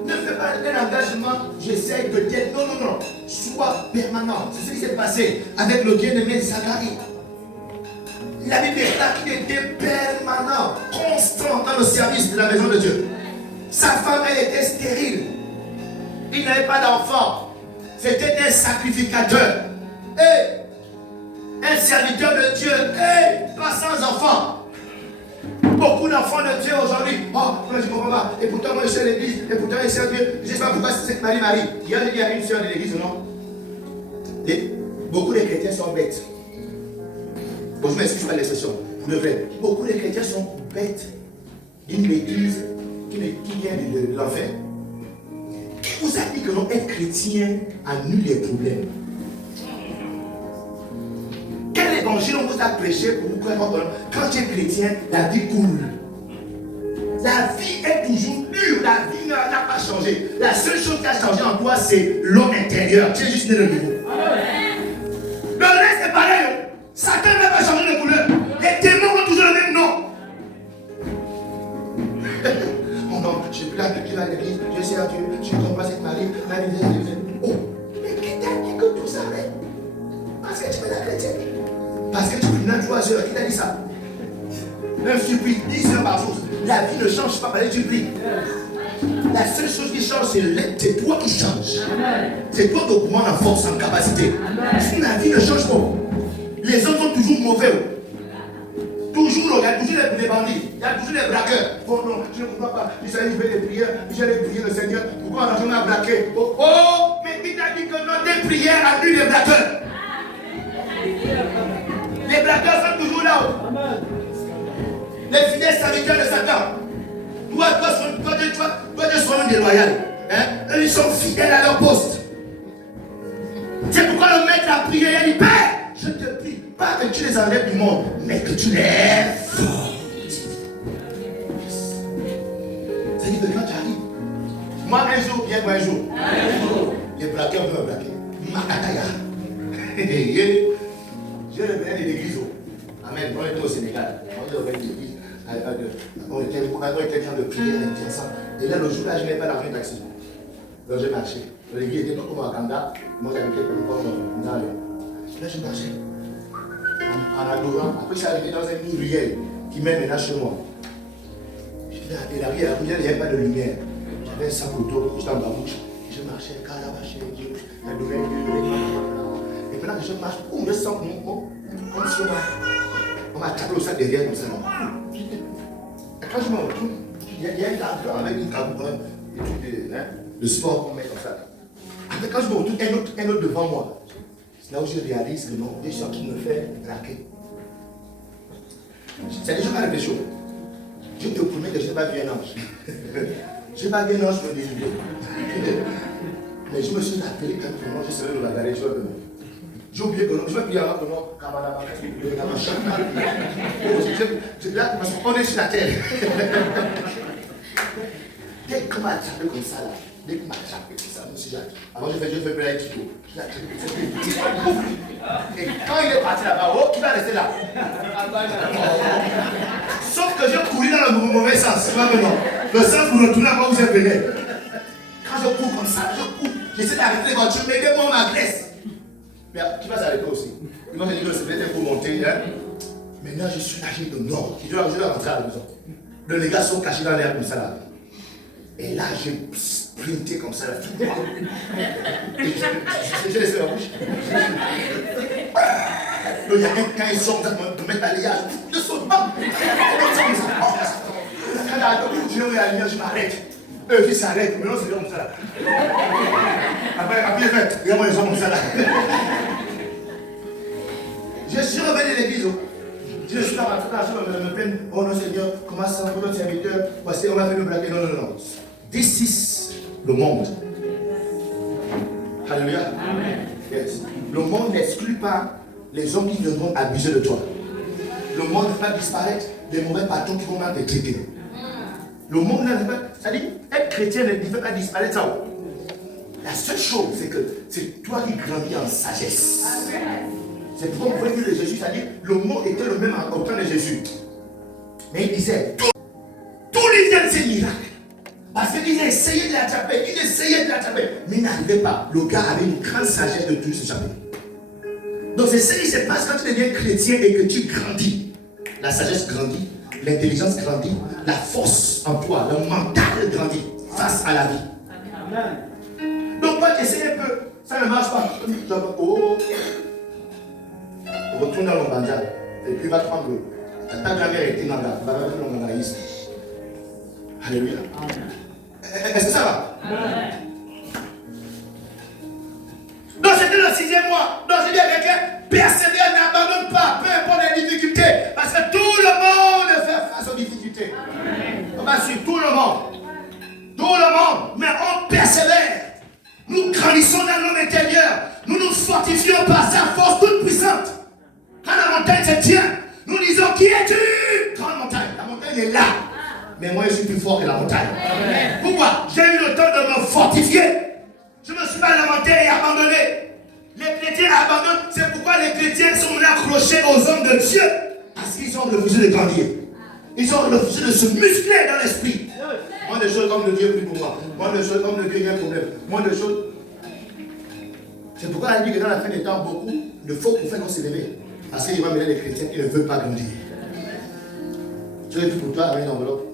Ne fais pas un engagement, j'essaie peut-être. Non, non, non. Sois permanent. C'est ce qui s'est passé avec le bien-aimé Zacharie. La Bible déclare qu'il était permanent, constant dans le service de la maison de Dieu. Sa femme, elle était stérile. Il n'avait pas d'enfant. C'était un sacrificateur. Et un serviteur de Dieu, pas sans enfant. Beaucoup d'enfants de Dieu aujourd'hui. Oh, moi je ne comprends pas. Et pourtant, moi je suis à l'église. Et pourtant, je suis à Dieu. Je ne sais pas pourquoi c'est Marie. Hier, il y a une soeur de l'église, non? Beaucoup de chrétiens sont bêtes. Bon, je m'excuse pas l'expression. Pour le vrai. Beaucoup de chrétiens sont bêtes d'une bêtise qui vient de l'enfer. Qui vous a dit que non, être chrétien annule les problèmes? Quel évangile on vous a prêché pour vous croire quand tu es chrétien, la vie coule. La vie est toujours dure, la vie n'a pas changé. La seule chose qui a changé en toi, c'est l'homme intérieur. Tu es juste né de nouveau. Le reste est pareil. Satan n'a pas changé de couleur. Les démons ont toujours le même nom. Oh non, je suis plus là, je vais à l'église, je sais à Dieu, je ne comprends pas cette Marie. Oh, mais qui t'a dit que tout s'arrête? Parce que tu es la chrétienne. Parce que tu pries dans 3 heures, qui t'a dit ça? Même si tu pries 10 heures par jour, la vie ne change pas parce que tu pries. La seule chose qui change, c'est toi qui changes. C'est toi qui augmentes en force, en capacité. Si la vie ne change pas, les hommes sont toujours mauvais. Toujours, il y a toujours les bandits, il y a toujours les braqueurs. Oh non, je ne comprends pas. Ils allaient faire des prières, ils allaient prier le Seigneur. Pourquoi on a braqué? Oh, mais qui t'a dit que notre prière annule les braqueurs? Les braqueurs sont toujours là-haut. Les fidèles serviteurs de Satan. Toi, tu sois déloyal. Hein? Eux, ils sont fidèles à leur poste. C'est pourquoi le maître a prié et a dit, Père, je te prie, pas que tu les enlèves du monde, mais que tu les formes. C'est-à-dire que quand tu arrives, moi un jour, les braqueurs vont me braquer. Makataya. Je revenais de l'église. Amen. On était au Sénégal. On était au l'église. On était en train de prier, et là, le jour-là, je n'avais pas l'argent de taxi. Donc, j'ai marché. L'église était comme à Kanda. Moi, j'habitais comme dans l'avion. Là, je marchais. En adorant. Après, je suis arrivé dans un ruelle. qui mène maintenant chez moi. Et là, il n'y avait pas de lumière. J'avais un sac autour, j'étais en bambouche. Je marchais, et maintenant que je marche, je sens comme si on m'a tapé au sac derrière comme ça. Et quand je me retourne, il y a une table avec une table de sport qu'on met comme ça. Après, quand je me retourne, un autre devant moi. C'est là où je réalise que non, des gens qui me font raquer. C'est-à-dire, je vais réfléchir. Je te promets que je n'ai pas vu un ange. Je n'ai pas vu un ange me délivrer. Mais je me suis rappelé quand même, je serai de la galerie, j'ai oublié que non, je vais prier avant que non, parce qu'on est sur la terre. Dès qu'on m'a attrapé comme ça, là, dès qu'on m'a attrapé comme ça, je me suis dit, avant je fais prier avec Kiko. Et quand il est parti là-bas, oh, qui va rester là? Sauf que j'ai couru dans le mauvais sens, maintenant. Le sens pour retourner à où vous êtes venu. Quand je cours comme ça, je cours. J'essaie d'arrêter les voitures, mais des moments m'agressent. Mais qui va s'arrêter aussi? Il va me dire que c'est peut-être pour monter. Hein? Maintenant, je suis lâché de nord. Je dois rentrer à la maison. Les gars sont cachés dans l'air comme ça là. Et là, j'ai sprinté comme ça là. J'ai laissé la bouche. Il y a un quand ils sortent de mettre l'alliage, je ne saute pas. Quand je vais à l'alliage, je m'arrête. Eux qui s'arrêtent, mais non, c'est comme ça là. Après, il fait, regarde-moi, ils sont comme ça là. Je suis revenu de l'église. Je suis là, je me plains. Oh non, Seigneur, comment ça, pour notre serviteur? Voici, on va faire le blaguer. Non, non, non. This is le monde. Alléluia. Amen. Yes. Le monde n'exclut pas les hommes qui viendront abuser de toi. Le monde ne va pas disparaître des mauvais patrons qui vont mal te traiter. Le monde ne va pas. C'est-à-dire, être chrétien ne fait pas disparaître ça. La seule chose, c'est que c'est toi qui grandis en sagesse. C'est pourquoi vous pouvez dire de Jésus, c'est-à-dire, le monde était le même au temps de Jésus. Mais il disait, tout lui vient de ces miracles. Parce qu'il essayait de l'attraper, mais il n'arrivait pas. Le gars avait une grande sagesse de tout s'échapper. Donc c'est ce qui se passe quand tu deviens chrétien et que tu grandis. La sagesse grandit, l'intelligence grandit, la force en toi, le mental grandit face à la vie. Amen. Donc quand tu essaies un peu, ça ne marche pas. Oh. Retourne dans l'Ombanja et puis va te prendre. Ta grand-mère était dans la ici. Alléluia. Est-ce que ça va? Amen. Donc c'était le 6e mois. Donc je dis à quelqu'un, persévère, n'abandonne pas, peu importe les difficultés. Parce que tout le monde fait face aux difficultés. Amen. On va suivre tout le monde. Tout le monde. Mais on persévère. Nous grandissons dans l'homme intérieur. Nous nous fortifions par sa force toute puissante. Quand la montagne se tient, nous disons, qui es-tu? Grande montagne. La montagne est là. Mais moi je suis plus fort que la montagne. Amen. Pourquoi? J'ai eu le temps de me fortifier. Je ne me suis pas lamenté et abandonné. Les chrétiens abandonnent. C'est pourquoi les chrétiens sont accrochés aux hommes de Dieu. Parce qu'ils ont refusé de grandir. Ils ont refusé de se muscler dans l'esprit. Moi, des choses comme le Dieu prie pour moi. Moi, des choses comme le Dieu, il y a un problème. Moi, des choses. C'est pourquoi elle dit que dans la fin des temps, beaucoup de faux prophètes vont s'élever. Parce qu'il va mener les chrétiens qui ne veulent pas grandir. Tu veux pour toi avec une enveloppe.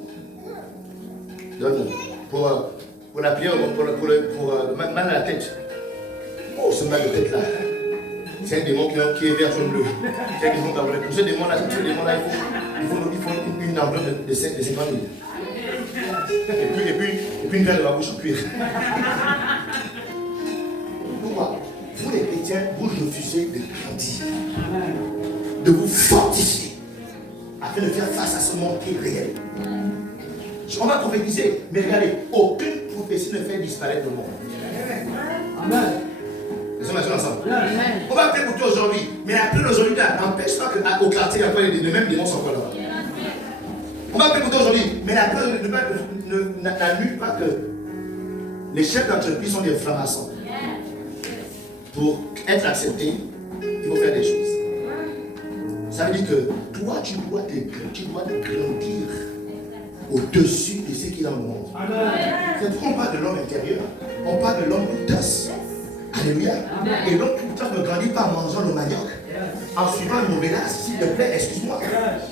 Donne pour la prière, pour mal à la tête. Oh, ce mal de tête là. C'est un démon qui est vert, jaune, bleu. C'est un démon qui est ce démon là, il faut une enveloppe de 50 000. Et puis une paire de la bouche en cuir. Pourquoi? Vous les chrétiens, vous refusez de grandir. De vous fortifier. Afin de faire face à ce monde qui est réel. On va prophétiser, mais regardez, aucune prophétie ne fait disparaître le monde. Amen. Nous sommes ensemble. Amen. On va prier pour toi aujourd'hui, mais après aujourd'hui, n'empêche pas qu'au quartier, après les mêmes démons sont encore là. On va prier pour toi aujourd'hui, mais la peur n'annule pas que les chefs d'entreprise sont des francs-maçons. Pour être acceptés, il faut faire des choses. Ça veut dire que toi, tu dois te grandir au-dessus de ce qu'il y a dans le monde. C'est pourquoi on parle de l'homme intérieur, on parle de l'homme d'os. Alléluia. Et l'homme d'os ne grandit pas en mangeant le manioc. en suivant une mauvaise race, s'il te plaît, excuse-moi.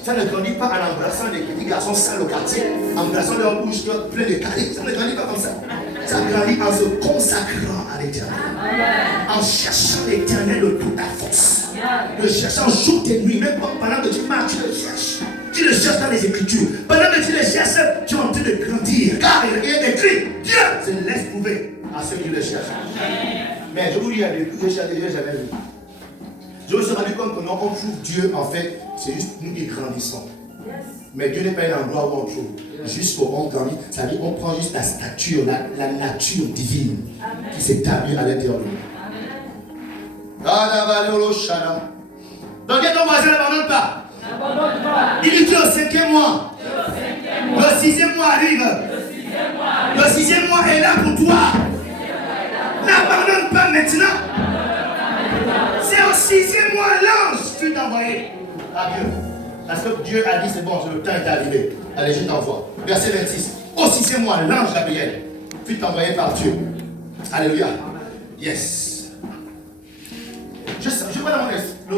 Ça ne grandit pas en embrassant des petits garçons sales au quartier, en embrassant leur bouche pleine de caries. Ça ne grandit pas comme ça. Ça grandit en se consacrant à l'éternel. En cherchant l'éternel de toute ta force. Le cherchant jour et nuit, même pendant que tu marches, tu le cherches. Tu le cherches dans les Écritures. Pendant que tu le cherches, tu es en train de grandir. Car il est écrit, Dieu se laisse prouver à ceux qui le cherchent. Mais je vous dis, il y a des trucs que je n'ai jamais vu. Je me suis rendu compte que non, on trouve Dieu, en fait, c'est juste nous qui grandissons. Mais Dieu n'est pas un endroit où on trouve. Jusqu'au on grandit, ça veut dire qu'on prend juste la stature, la nature divine qui s'établit à l'intérieur de nous. Donc, ton voisin n'abandonne pas. Il dit que au 5e mois, le 6e mois arrive. Le 6e mois est là pour toi. N'abandonne pas maintenant. C'est au 6e mois, l'ange fut envoyé à Dieu. Parce que Dieu a dit, c'est bon, le temps est arrivé. Allez, je t'envoie. Verset 26. Au 6e mois, l'ange Gabriel fut envoyé par Dieu. Alléluia. Yes. Je vois dans mon esprit,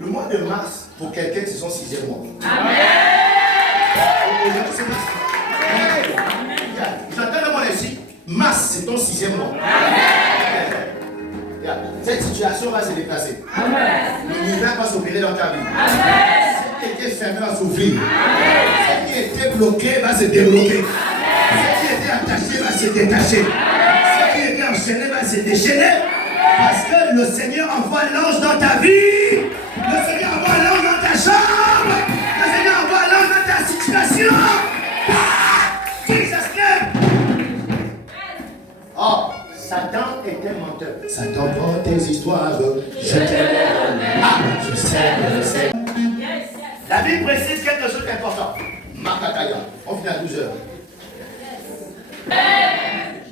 le mois de mars, pour quelqu'un, c'est son 6e mois. Amen. J'entends dans mon esprit, mars, c'est ton 6e mois. Amen. Cette situation va se déplacer. Amen. Le miracle va s'opérer dans ta vie. Amen. Ce qui était fermé va s'ouvrir. Ce qui était bloqué va se débloquer. Ce qui était attaché va se détacher. Ce qui était enchaîné va se déchaîner. Parce que le Seigneur envoie l'ange dans ta vie. Le Seigneur envoie l'ange dans ta chambre. Le Seigneur envoie l'ange dans ta situation. Jesus name. Oh, Satan est un menteur. Satan prend tes histoires. Je t'aime. Ah, je sais. La Bible précise quelque chose d'important. Makakaya. On finit à 12h.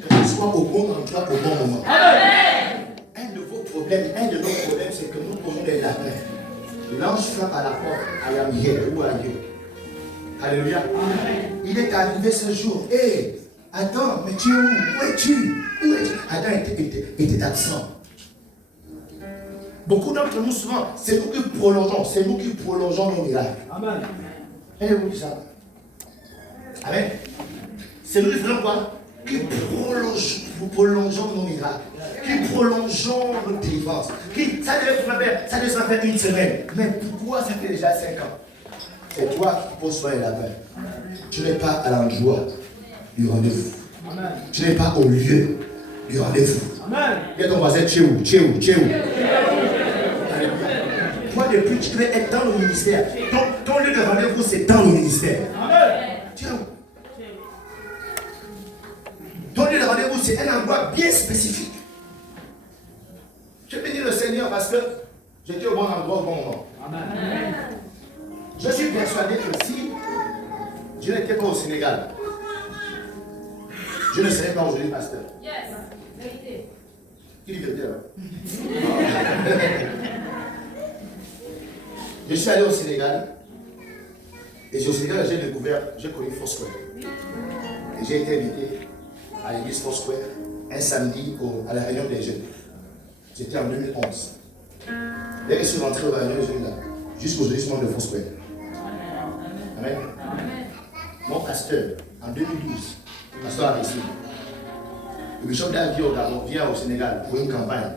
Que tu sois au bon endroit au bon moment. Un de vos problèmes, un de nos problèmes, c'est que nous posons des lapins. L'ange frappe à la porte. I am here. Où are you? Alléluia. Il est arrivé ce jour. Hé, Adam, mais tu es où? Où es-tu? Où es-tu? Adam était absent. Beaucoup d'entre nous, souvent, c'est nous qui prolongeons nos miracles. Amen. Et vous dites ça? Amen. C'est nous qui faisons quoi? Qui prolongeons nos miracles, qui prolongeons nos délivrances. Ça devait se faire une semaine. Mais pourquoi ça fait déjà 5 ans? C'est toi qui poses soin et la paix. Tu n'es pas à l'endroit du rendez-vous. Amen. Tu n'es pas au lieu du rendez-vous. Viens ton voisin, tu es où? Toi, depuis que tu veux être dans le ministère, ton lieu de rendez-vous, c'est dans le ministère. Tu es où? Ton lieu de rendez-vous, c'est un endroit bien spécifique. Je bénis le Seigneur parce que j'étais au bon endroit au bon moment. Amen. Je suis persuadé que si je n'étais pas au Sénégal, je ne serais pas aujourd'hui pasteur. Yes. Vérité. Qui dit vérité là? Je suis allé au Sénégal et au Sénégal, j'ai connu Foursquare. Et j'ai été invité à l'église Foursquare un samedi à la réunion des jeunes. C'était en 2011. Dès que je suis rentré au réunion des jeunes là, jusqu'aux églises de Foursquare. Amen. Mon pasteur, en 2012, le pasteur a réussi. Le bishop d'Aldi au Gabon vient au Sénégal pour une campagne.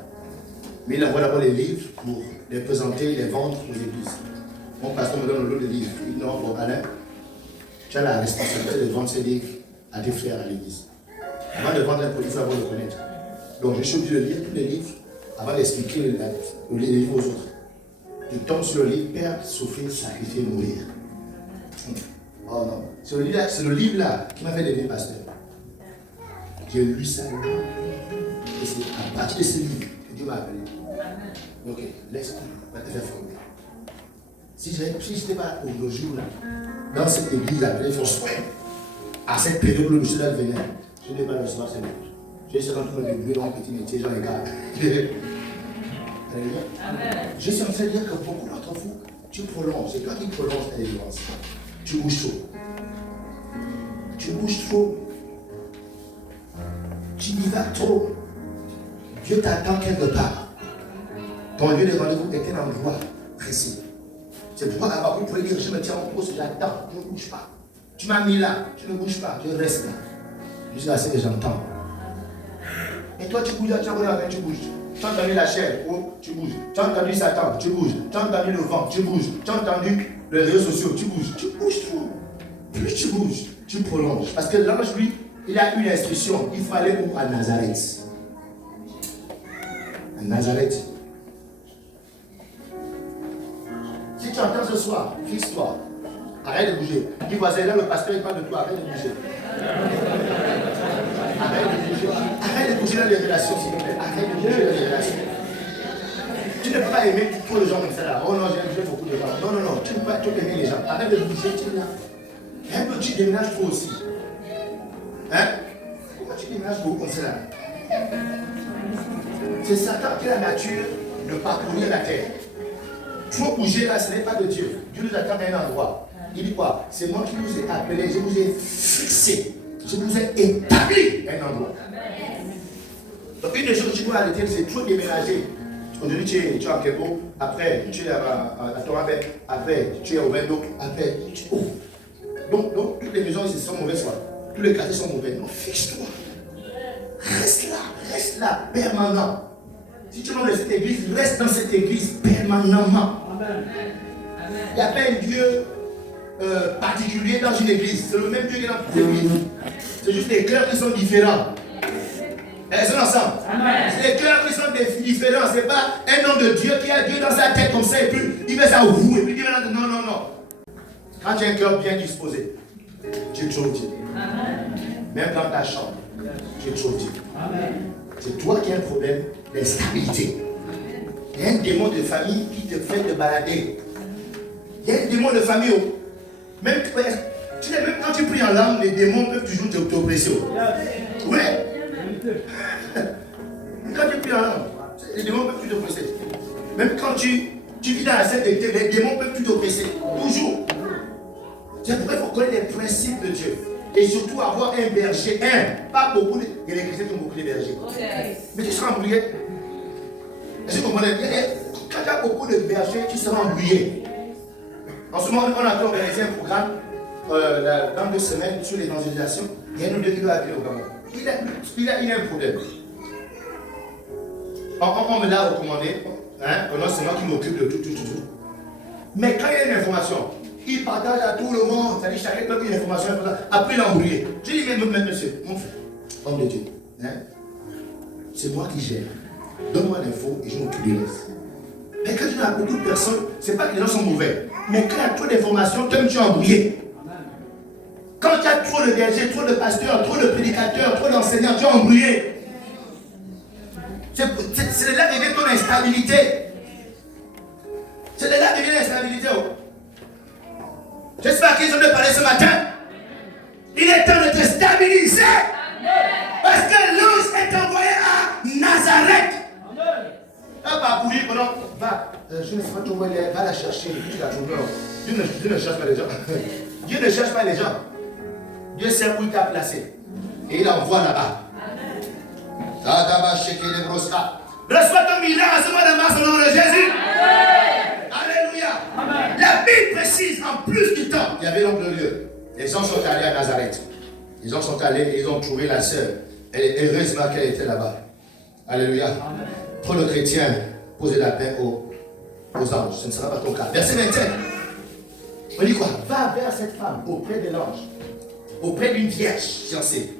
Mais il envoie d'abord les livres pour les présenter, les vendre aux églises. Mon pasteur me donne le lot de livres. Il dit non, bon, Alain, tu as la responsabilité de vendre ces livres à tes frères à l'église. Avant de vendre un produit, il faut d'abord le connaître. Donc je suis obligé de lire tous les livres avant d'expliquer les livres aux autres. Je tombe sur le livre Père, souffrir, sacrifier, mourir. Oh non, c'est le livre-là qui m'a fait devenir pasteur. J'ai lu ça. Et c'est à partir de ce livre que Dieu m'a appelé. Ok, laisse-moi, va te faire former. Si je n'étais pas au jour là, dans cette église appelée Foursquare, à cette période où le monsieur venait, je n'ai pas le recevoir ce livre. Je suis rentré dans le bureau dans un petit métier, j'en ai gardé. Je suis en train de dire que beaucoup d'entre vous, tu prolonges, c'est toi qui prolonges ta délivrance. Tu bouges trop. Tu bouges trop. Tu divagues trop. Dieu t'attend quelque part. Ton lieu de rendez-vous est un endroit précis. C'est pourquoi Habakkuk pouvait dire, je me tiens en pause, j'attends, je ne bouge pas. Tu m'as mis là, je ne bouge pas, je reste là. Jusqu'à ce que j'entends. Et toi, tu bouges, tu bouges. Tu as entendu la chair, oh, tu bouges. Tu as entendu Satan, tu bouges. Tu as entendu le vent, tu bouges. Tu as entendu les réseaux sociaux, tu bouges. Tu bouges trop. Plus tu bouges, tu prolonges. Parce que l'ange, lui, il a une instruction. Il faut aller où? À Nazareth. À Nazareth. Si tu entends ce soir, fixe-toi. Arrête de bouger. Dis voisin, là, le pasteur, il parle de toi. Arrête de bouger. Arrête de bouger. Arrête de bouger dans les relations, s'il te plaît. Arrête de bouger dans les relations. Tu ne peux pas aimer tous les gens comme ça là. Oh non, j'aime beaucoup de gens. Non, non, non. Tu ne peux pas tout aimer les gens. Arrête de bouger, tu es là. Et un peu, tu déménages toi aussi. Hein? Pourquoi tu déménages beaucoup comme ça là? C'est Satan qui a la nature de parcourir la terre. Trop bouger là, ce n'est pas de Dieu. Dieu nous attend à un endroit. Il dit quoi? C'est moi qui vous ai appelé, je vous ai fixé, je vous ai établi un endroit. Donc une des choses que tu dois arrêter, c'est trop déménager. Aujourd'hui tu es à Kebo, après tu es à Torabek, après tu es au Vendo, après tu ouvres. Donc toutes les maisons ici sont mauvaises, tous les quartiers sont mauvais. Non, fixe-toi. Reste là, permanent. Si tu vas dans cette église, reste dans cette église permanemment. Il n'y a pas un Dieu particulier dans une église. C'est le même Dieu qui est dans toute l'église. C'est juste les cœurs qui sont différents. Elles sont ensemble. C'est les cœurs qui sont différents. Ce n'est pas un homme de Dieu qui a Dieu dans sa tête comme ça et puis il met ça au bout. Et puis il dit non, non, non. Quand tu as un cœur bien disposé, tu trouves Dieu. Même dans ta chambre, tu trouves Dieu. C'est toi qui as un problème d'instabilité. Il y a un démon de famille qui te fait te balader. Il y a un démon de famille. Même quand tu pries en langue, les démons peuvent toujours t'oppresser. Oui. Quand tu pries en langue, les démons peuvent toujours t'oppresser. Même quand tu vis dans la sainteté, les démons peuvent toujours t'oppresser. Toujours. C'est pourquoi il faut connaître les principes de Dieu. Et surtout avoir un berger. Pas beaucoup de... Il y a les chrétiens qui ont beaucoup de bergers. Mais tu seras embrouillé. Est-ce que vous comprenez? Quand il y a beaucoup de bergers, tu seras embrouillé. En ce moment, on a organisé un programme dans 2 semaines sur l'évangélisation. Il y a un autre qui doit appeler au Gabon. Il a un problème. On me l'a recommandé. C'est moi qui m'occupe de tout. Mais quand il y a une information, il partage à tout le monde. C'est-à-dire chacun donne une information. Après, il a embrouillé. Je dis, mais monsieur, mon frère, homme de Dieu, c'est moi qui gère. Donne-moi l'info et je m'occupe du reste. Mais quand tu as beaucoup de personnes, ce n'est pas que les gens sont mauvais. Mais quand il y a trop d'informations, tu es embrouillé. Quand tu as trop de bergers, trop de pasteurs, trop de prédicateurs, trop d'enseignants, tu es embrouillé. C'est de là que vient ton instabilité. C'est de là que vient l'instabilité. J'espère qu'ils ont parlé ce matin. Il est temps de te stabiliser. Parce que l'ange est envoyé à Nazareth. Va courir pendant. Va. Je ne sais pas trouver. Va la chercher. Tu la trouves. Dieu ne cherche pas les gens. Dieu ne cherche pas les gens. Dieu sait où il t'a placé. Et il envoie là-bas. Reçois ton miracle à ce mois de mars au nom de Jésus. Alléluia. La Bible précise, en plus du temps, il y avait donc le lieu. Les gens sont allés à Nazareth. Les gens sont allés et ils ont trouvé la sœur. Elle est heureusement qu'elle était là-bas. Alléluia. Trop de chrétiens posaient la paix aux anges. Ce ne sera pas ton cas. Verset 27. On dit quoi? Va vers cette femme auprès de l'ange. Auprès d'une vierge fiancée.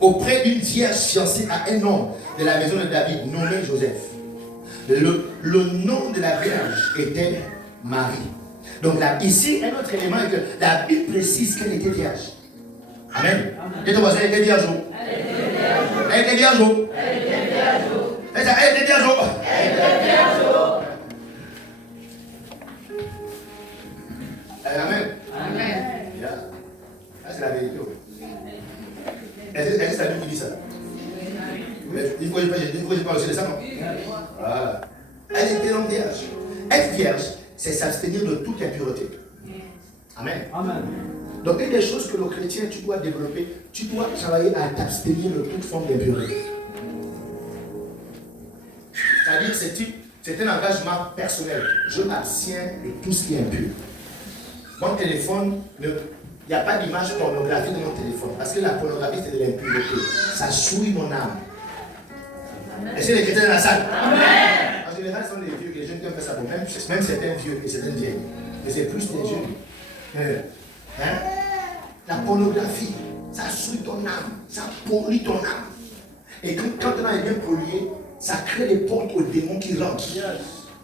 Auprès d'une vierge fiancée à un homme de la maison de David nommé Joseph. Le nom de la vierge était Marie. Donc là, ici, un autre élément est que la Bible précise qu'elle était vierge. Amen. Et ton voisin, elle était vierge. Elle était vierge. Elle était vierge. Elle était vierge. Elle était vierge. Amen. Amen. C'est la vérité. Est-ce que c'est la Bible qui dit ça? Mais il faut que je parle aussi de ça, non? Voilà. Elle était donc vierge. Être vierge, c'est s'abstenir de toute impureté. Amen. Amen. Donc, une des choses que le chrétien, tu dois développer, tu dois travailler à t'abstenir de toute forme d'impureté. C'est-à-dire que C'est un engagement personnel. Je m'abstiens de tout ce qui est impur. Mon téléphone, il n'y a pas d'image pornographique de mon téléphone. Parce que la pornographie, c'est de l'impureté. Ça souille mon âme. Est-ce que les chrétiens dans la salle? Amen. En général, ce sont les vieux, les jeunes qui ont fait ça. Même certains vieux et certaines vieilles. Mais c'est plus les jeunes. La pornographie, ça souille ton âme. Ça pollue ton âme. Et quand ton âme est bien polluée, ça crée des portes aux démons qui rentrent.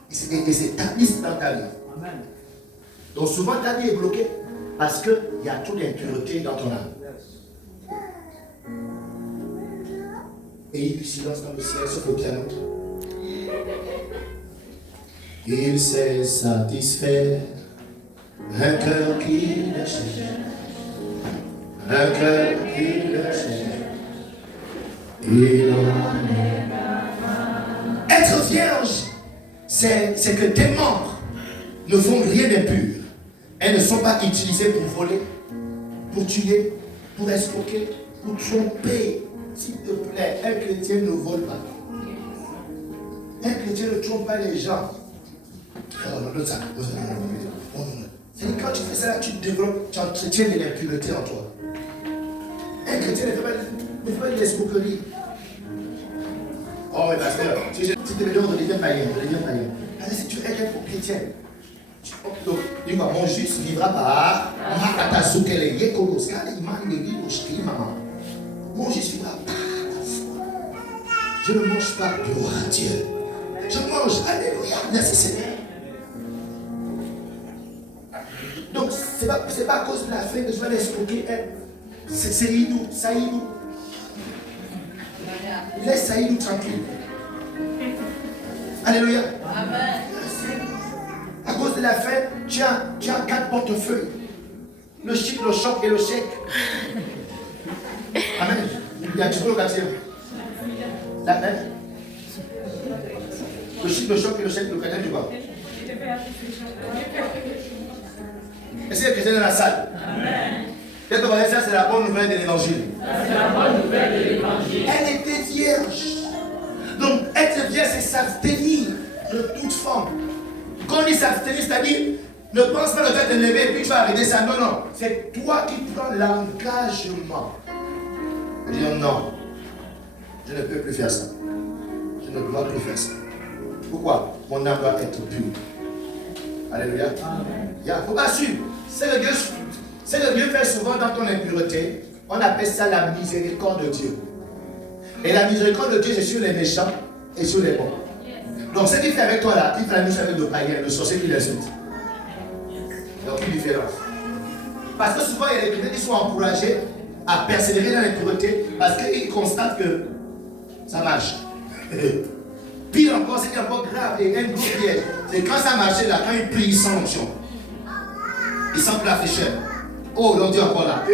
Et s'établissent dans ta vie. Amen. Donc souvent ta vie est bloquée parce qu'il y a trop d'impureté dans ton âme. Et il y a du silence dans le ciel, sauf au piano. Il sait satisfaire un cœur qui le cherche. Un cœur qui le cherche. Il en est capable. Être vierge, c'est que tes membres ne font rien d'impur. Elles ne sont pas utilisées pour voler, pour tuer, pour escroquer, pour tromper. S'il te plaît, un chrétien ne vole pas. Un chrétien ne trompe pas les gens. C'est-à-dire quand tu fais ça, tu développes, tu entretiens de l'impureté en toi. Un chrétien ne fait pas de l'escroquerie. Oh, mais pasteur, si tu deviens païen, si tu es un chrétien, donc, dis-moi, mon juste vivra par mon juste vivra par la foi. Je ne mange pas, gloire à Dieu. Je mange, alléluia, merci Seigneur. Donc, ce n'est pas à cause de la faim que je vais l'escroquer. C'est Saïdou, Saïdou. Laisse Saïdou tranquille. Alléluia. Amen. À cause de la faim, tu as 4 portefeuilles. Le chic, le choc et le chèque. Amen. Il y a du le quatrième. La tête. Le chic, le choc et le chèque, le quatrième du bas. Est-ce qu'il y a des chrétiens dans la salle? Amen. Qu'est-ce que ça, c'est la bonne nouvelle de l'évangile. C'est la bonne nouvelle de l'évangile. Elle était vierge. Donc, être vierge, c'est s'abstenir de toute forme. Quand on dit s'abstenir, c'est-à-dire, ne pense pas le fait de lever et puis tu vas arrêter ça. Non, non. C'est toi qui prends l'engagement. De dire non, je ne peux plus faire ça. Je ne dois plus faire ça. Pourquoi? Mon âme doit être pure. Alléluia. Il faut pas suivre. C'est que Dieu fait souvent dans ton impureté. On appelle ça la miséricorde de Dieu. Et la miséricorde de Dieu, c'est sur les méchants et sur les bons. Donc, ce qu'il fait avec toi là, il fait la même chose avec le païen, le sorcier qui l'insulte. Il n'y a aucune différence. Parce que souvent, il y a des chrétiens qui sont encouragés à persévérer dans l'impureté parce qu'ils constatent que ça marche. Pire encore, c'est encore grave et un gros piège. C'est quand ça marchait là, quand ils prient, ils sentent l'onction. Ils sentent la fraîcheur. Oh, l'on dit encore là.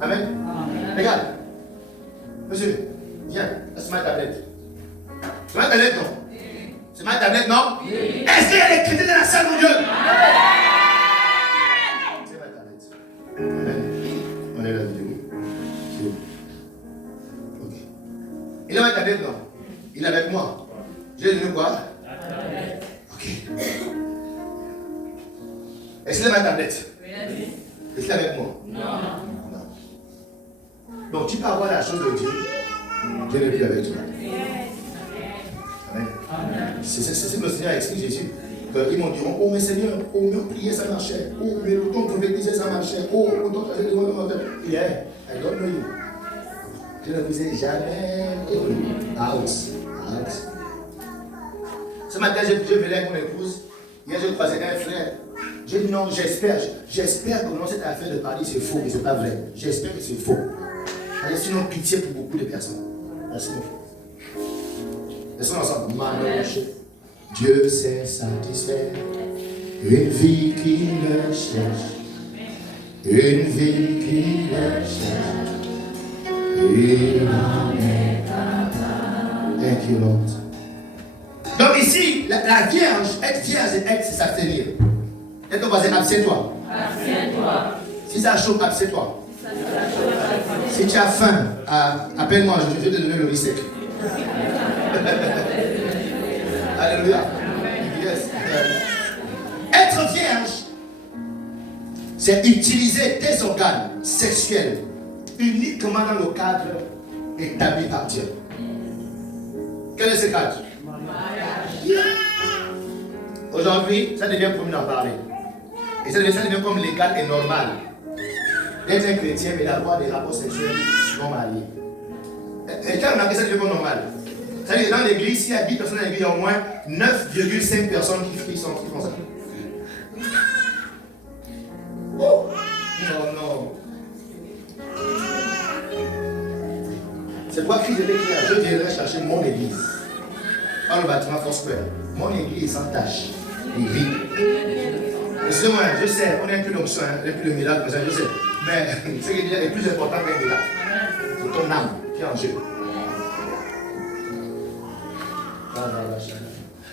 Amen. Regarde. Monsieur, viens, c'est ma tablette. C'est ma tablette, non? C'est ma tablette, non? Est-ce qu'il y a des chrétiens dans la salle, mon Dieu? C'est ma tablette. Amen. On est la vidéo. Ok. Il a ma tablette, non? Il est avec moi. J'ai dit quoi? Ok. Est-ce qu'il a ma tablette? Est-ce qu'il est avec moi? Non. Donc tu peux avoir la chose de Dieu. Dieu n'est plus avec toi. Amen. C'est ce que le Seigneur explique Jésus. Ils m'ont dit, oh mais Seigneur, oh mais on priait, ça marchait. Oh mais le temps qu'on prophétisait, ça marchait. Oh le temps qu'on faisait des moments. Il est, I don't know you. Je ne vous ai jamais connu. Out. Ce matin, je venais avec mon épouse. Hier, je croisais un frère. J'ai dit non, j'espère que non, cette affaire de parler, c'est faux, mais ce n'est pas vrai. J'espère que c'est faux. Allez, sinon, pitié pour beaucoup de personnes. Merci, mon frère. Laissons ensemble. Dieu sait satisfaire une vie qui le cherche. Une vie qui le cherche. Il en est capable. Thank you, Lord. Donc ici, la vierge, être vierge, c'est s'abstenir. Et ton voisin, abstiens-toi. Abstiens-toi. Si ça chauffe, abstiens-toi. Si Si tu as faim, appelle-moi, je vais te donner le riz sec. Alléluia. Yes. Être vierge, c'est utiliser tes organes sexuels uniquement dans le cadre établi par Dieu. Quel est ce cadre? Aujourd'hui, ça devient commun d'en parler. Et ça devient comme légal et normal d'être un chrétien et d'avoir des rapports sexuels non mariés. Et quand on a fait ça devient comme normal. C'est-à-dire que dans l'église, s'il y a 10 personnes dans l'église, il y a au moins 9,5 personnes qui font ça. Oh! Non. C'est pourquoi Christ était clair. Je viendrai chercher mon église. Dans le bâtiment Foursquare. Mon église est sans tache. Il vit. Excusez-moi, je sais, on a un peu d'onction, un peu de miracle, je sais. Mais ce qui est plus important qu'un miracle, c'est ton âme qui est en jeu.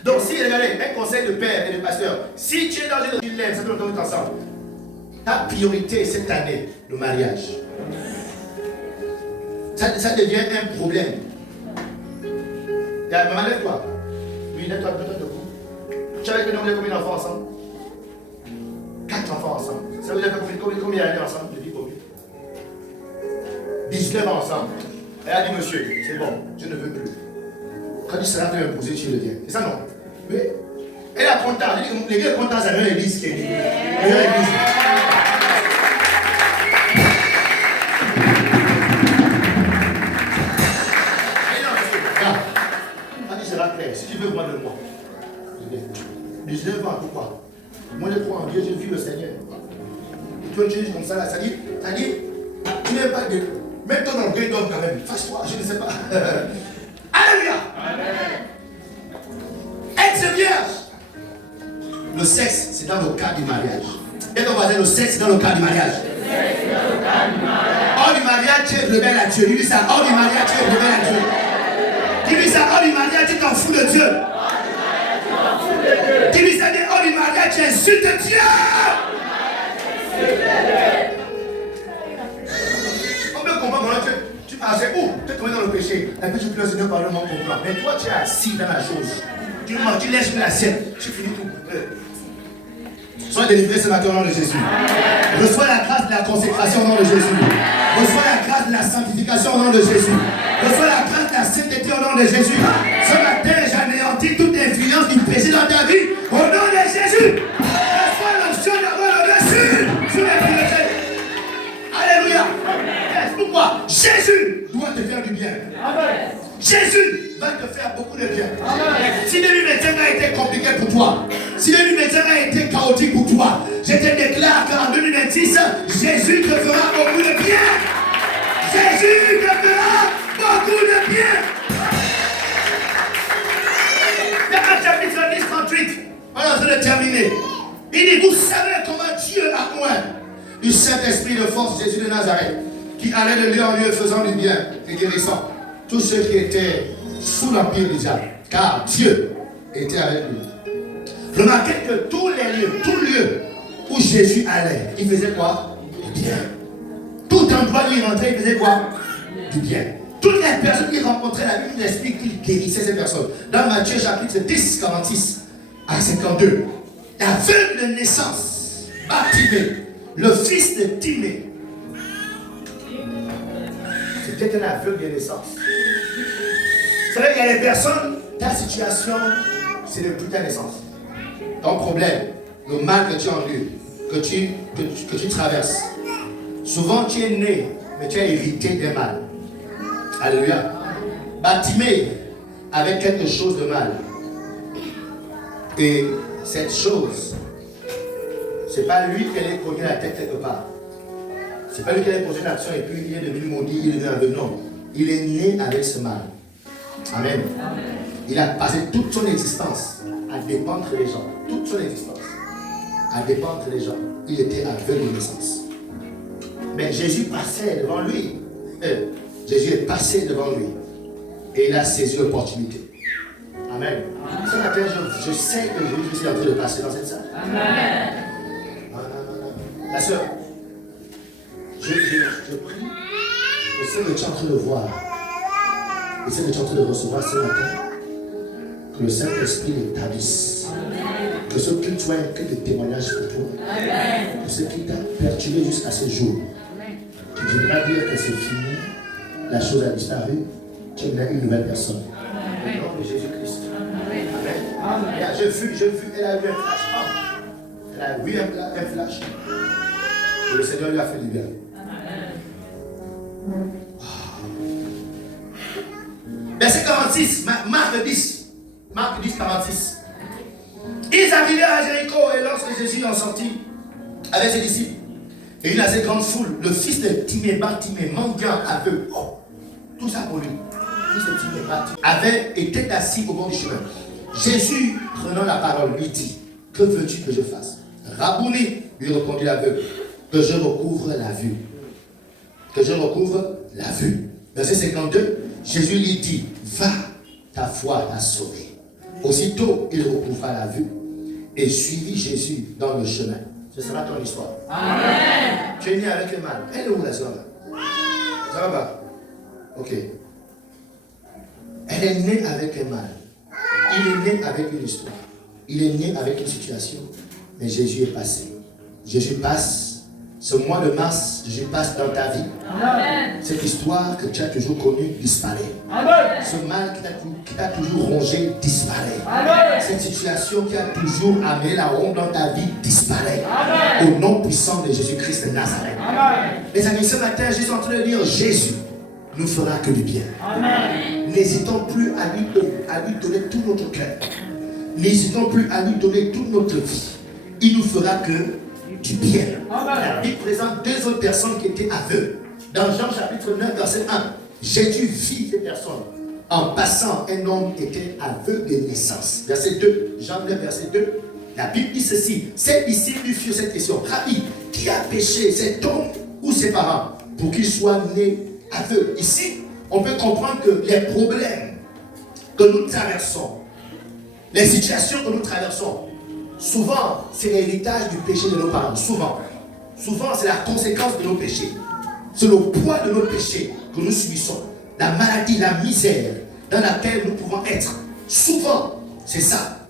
Donc, si, regardez, un conseil de père et de pasteur, si tu es dans une dilemme, ça peut nous tomber ensemble. Ta priorité cette année, le mariage. Ça devient un problème. Maman, lève-toi. Oui, lève-toi debout. Tu avais combien d'enfants ensemble? 4 enfants ensemble. Ça veut dire combien d'années ensemble? Je dis combien? 19 ans ensemble. Elle a dit, monsieur, c'est bon, je ne veux plus. Quand tu seras fait imposer, tu reviens. C'est ça, non? Oui. Elle est contente. L'église est contente, c'est la meilleure église qui est. La meilleure église. Si tu veux voir de moi, 19 ans, pourquoi? Moi, je crois en Dieu, je vis le Seigneur. Tu dis comme ça, ça dit, tu n'es pas de. Mets-toi dans le gré d'homme quand même. Fâche-toi, je ne sais pas. Alléluia! Être vierge. Le sexe, c'est dans le cadre du mariage. Et on va dire le sexe, c'est dans le cadre du mariage. Hors du mariage, tu es rebelle à Dieu. Dis ça, hors du mariage, tu es rebelle à Dieu. Dis ça, hors du mariage, tu t'en fous de Dieu. Dis ça, hors du mariage, tu insultes Dieu. On peut comprendre comment tu marchais où? Tu es tombé dans le péché. Et puis tu pleures, Seigneur, par le monde comprend. Mais toi, tu es assis dans la chose. Tu manges, tu laisses l'assiette. Tu finis tout. Sois délivré ce matin au nom de Jésus. Reçois la grâce de la consécration au nom de Jésus. Reçois la grâce de la sanctification au nom de Jésus. Reçois la grâce de la sainteté au nom de Jésus. Ce matin, j'anéantis toute influence du péché dans ta vie au nom de Jésus. Reçois l'onction d'avoir le dessus sur les péchés. Alléluia. Pourquoi? Jésus doit te faire du bien. Amen. Jésus va te faire beaucoup de bien. Amen. Si 2021 a été compliqué pour toi, si 2021 a été chaotique pour toi, je te déclare qu'en 2026, Jésus te fera beaucoup de bien. Jésus te fera beaucoup de bien. Dans chapitre 10, 38, on est en train de terminer. Il dit, vous savez comment Dieu a oint du Saint-Esprit de force Jésus de Nazareth, qui allait de lieu en lieu faisant du bien et guérissant tous ceux qui étaient sous l'empire du diable, car Dieu était avec lui. Remarquez que tous les lieux où Jésus allait, il faisait quoi? Du bien. Tout endroit où il rentrait, il faisait quoi? Du bien. Toutes les personnes qu'il rencontrait, la Bible explique qu'il guérissait ces personnes. Dans Matthieu chapitre 10, 46 à 52, l'aveugle de naissance, Bartimée, le fils de Timée, c'était un aveugle de naissance. Vous savez, il y a des personnes, ta situation, c'est depuis ta naissance. Ton problème, le mal que tu endures, que tu traverses. Souvent, tu es né, mais tu as hérité des mal. Alléluia. Bartimée avait quelque chose de mal. Et cette chose, c'est pas lui qui allait cogner la tête quelque part. C'est pas lui qui allait poser une action et puis il est devenu maudit, il est devenu aveugle. Non. Il est né avec ce mal. Amen. Amen. Il a passé toute son existence à dépendre des gens. Toute son existence à dépendre des gens. Il était aveugle de naissance. Mais Jésus passait devant lui. Jésus est passé devant lui. Et il a saisi l'opportunité. Amen. Ce matin, je sais que Jésus est en train de passer dans cette salle. Amen. La sœur, je prie Je sais que tu es en train de voir. Et c'est que tu es en train de recevoir ce matin. Que le Saint-Esprit l'établisse. Que ce culte soit un culte de témoignage pour toi. Que ce qui t'a perturbé jusqu'à ce jour. Tu viendras dire que c'est fini. La chose a disparu. Tu es une nouvelle personne. Au nom de Jésus-Christ. Amen. J'ai vu, elle a eu un flash. Elle a eu un flash. Et le Seigneur lui a fait du bien. Verset 46, Marc 10. Marc 10, 46. Ils arrivèrent à Jéricho et lorsque Jésus en sortit avec ses disciples, et une assez grande foule, le fils de Timée, Bartimée, mendiant aveugle, tout ça pour lui, fils de Timée, Bartimée, était assis au bord du chemin. Jésus, prenant la parole, lui dit, que veux-tu que je fasse? Rabouni, lui répondit l'aveugle, que je recouvre la vue. Que je recouvre la vue. Verset 52, Jésus lui dit, va, ta foi t'a sauvé. Aussitôt, il recouvra la vue et suivit Jésus dans le chemin. Ce sera ton histoire. Amen. Tu es né avec un mal. Elle est où la soeur là? Ça va pas? Ok. Elle est née avec un mal. Il est né avec une histoire. Il est né avec une situation. Mais Jésus est passé. Jésus passe. Ce mois de mars, Jésus passe dans ta vie. Amen. Cette histoire que tu as toujours connue disparaît. Amen. Ce mal qui t'a toujours rongé disparaît. Amen. Cette situation qui a toujours amené la honte dans ta vie disparaît. Amen. Au nom puissant de Jésus-Christ de Nazareth. Amen. Les amis, ce matin, je suis en train de dire, Jésus nous fera que du bien. Amen. N'hésitons plus à lui donner tout notre cœur. N'hésitons plus à lui donner toute notre vie. Il nous fera que du bien. Amen. La Bible présente deux autres personnes qui étaient aveugles. Dans Jean chapitre 9, verset 1, Jésus vit ces personnes. En passant, un homme était aveugle de naissance. Verset 2, Jean 9, verset 2, la Bible dit ceci. Ses disciples lui firent cette question. Rabbi, qui a péché, cet homme ou ses parents, pour qu'il soit né aveugle? Ici, on peut comprendre que les problèmes que nous traversons, les situations que nous traversons, souvent, c'est l'héritage du péché de nos parents. Souvent, c'est la conséquence de nos péchés. C'est le poids de nos péchés que nous subissons. La maladie, la misère dans laquelle nous pouvons être. Souvent, c'est ça.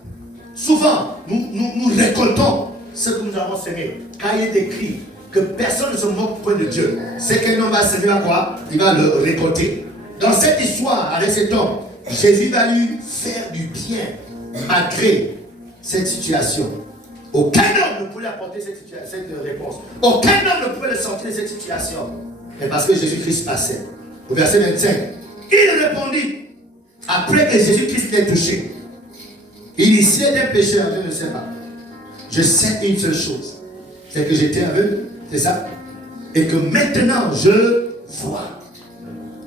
Souvent, nous récoltons ce que nous avons semé. Quand il est écrit que personne ne se moque point de Dieu, c'est qu'un homme va semer à quoi? Il va le récolter. Dans cette histoire, avec cet homme, Jésus va lui faire du bien malgré cette situation. Aucun homme ne pouvait apporter cette réponse. Aucun homme ne pouvait le sortir de cette situation. Mais parce que Jésus-Christ passait. Au verset 25, il répondit, après que Jésus-Christ l'ait touché, il dit, s'il est un pécheur, je ne sais pas. Je sais une seule chose, c'est que j'étais aveugle, c'est ça? Et que maintenant je vois.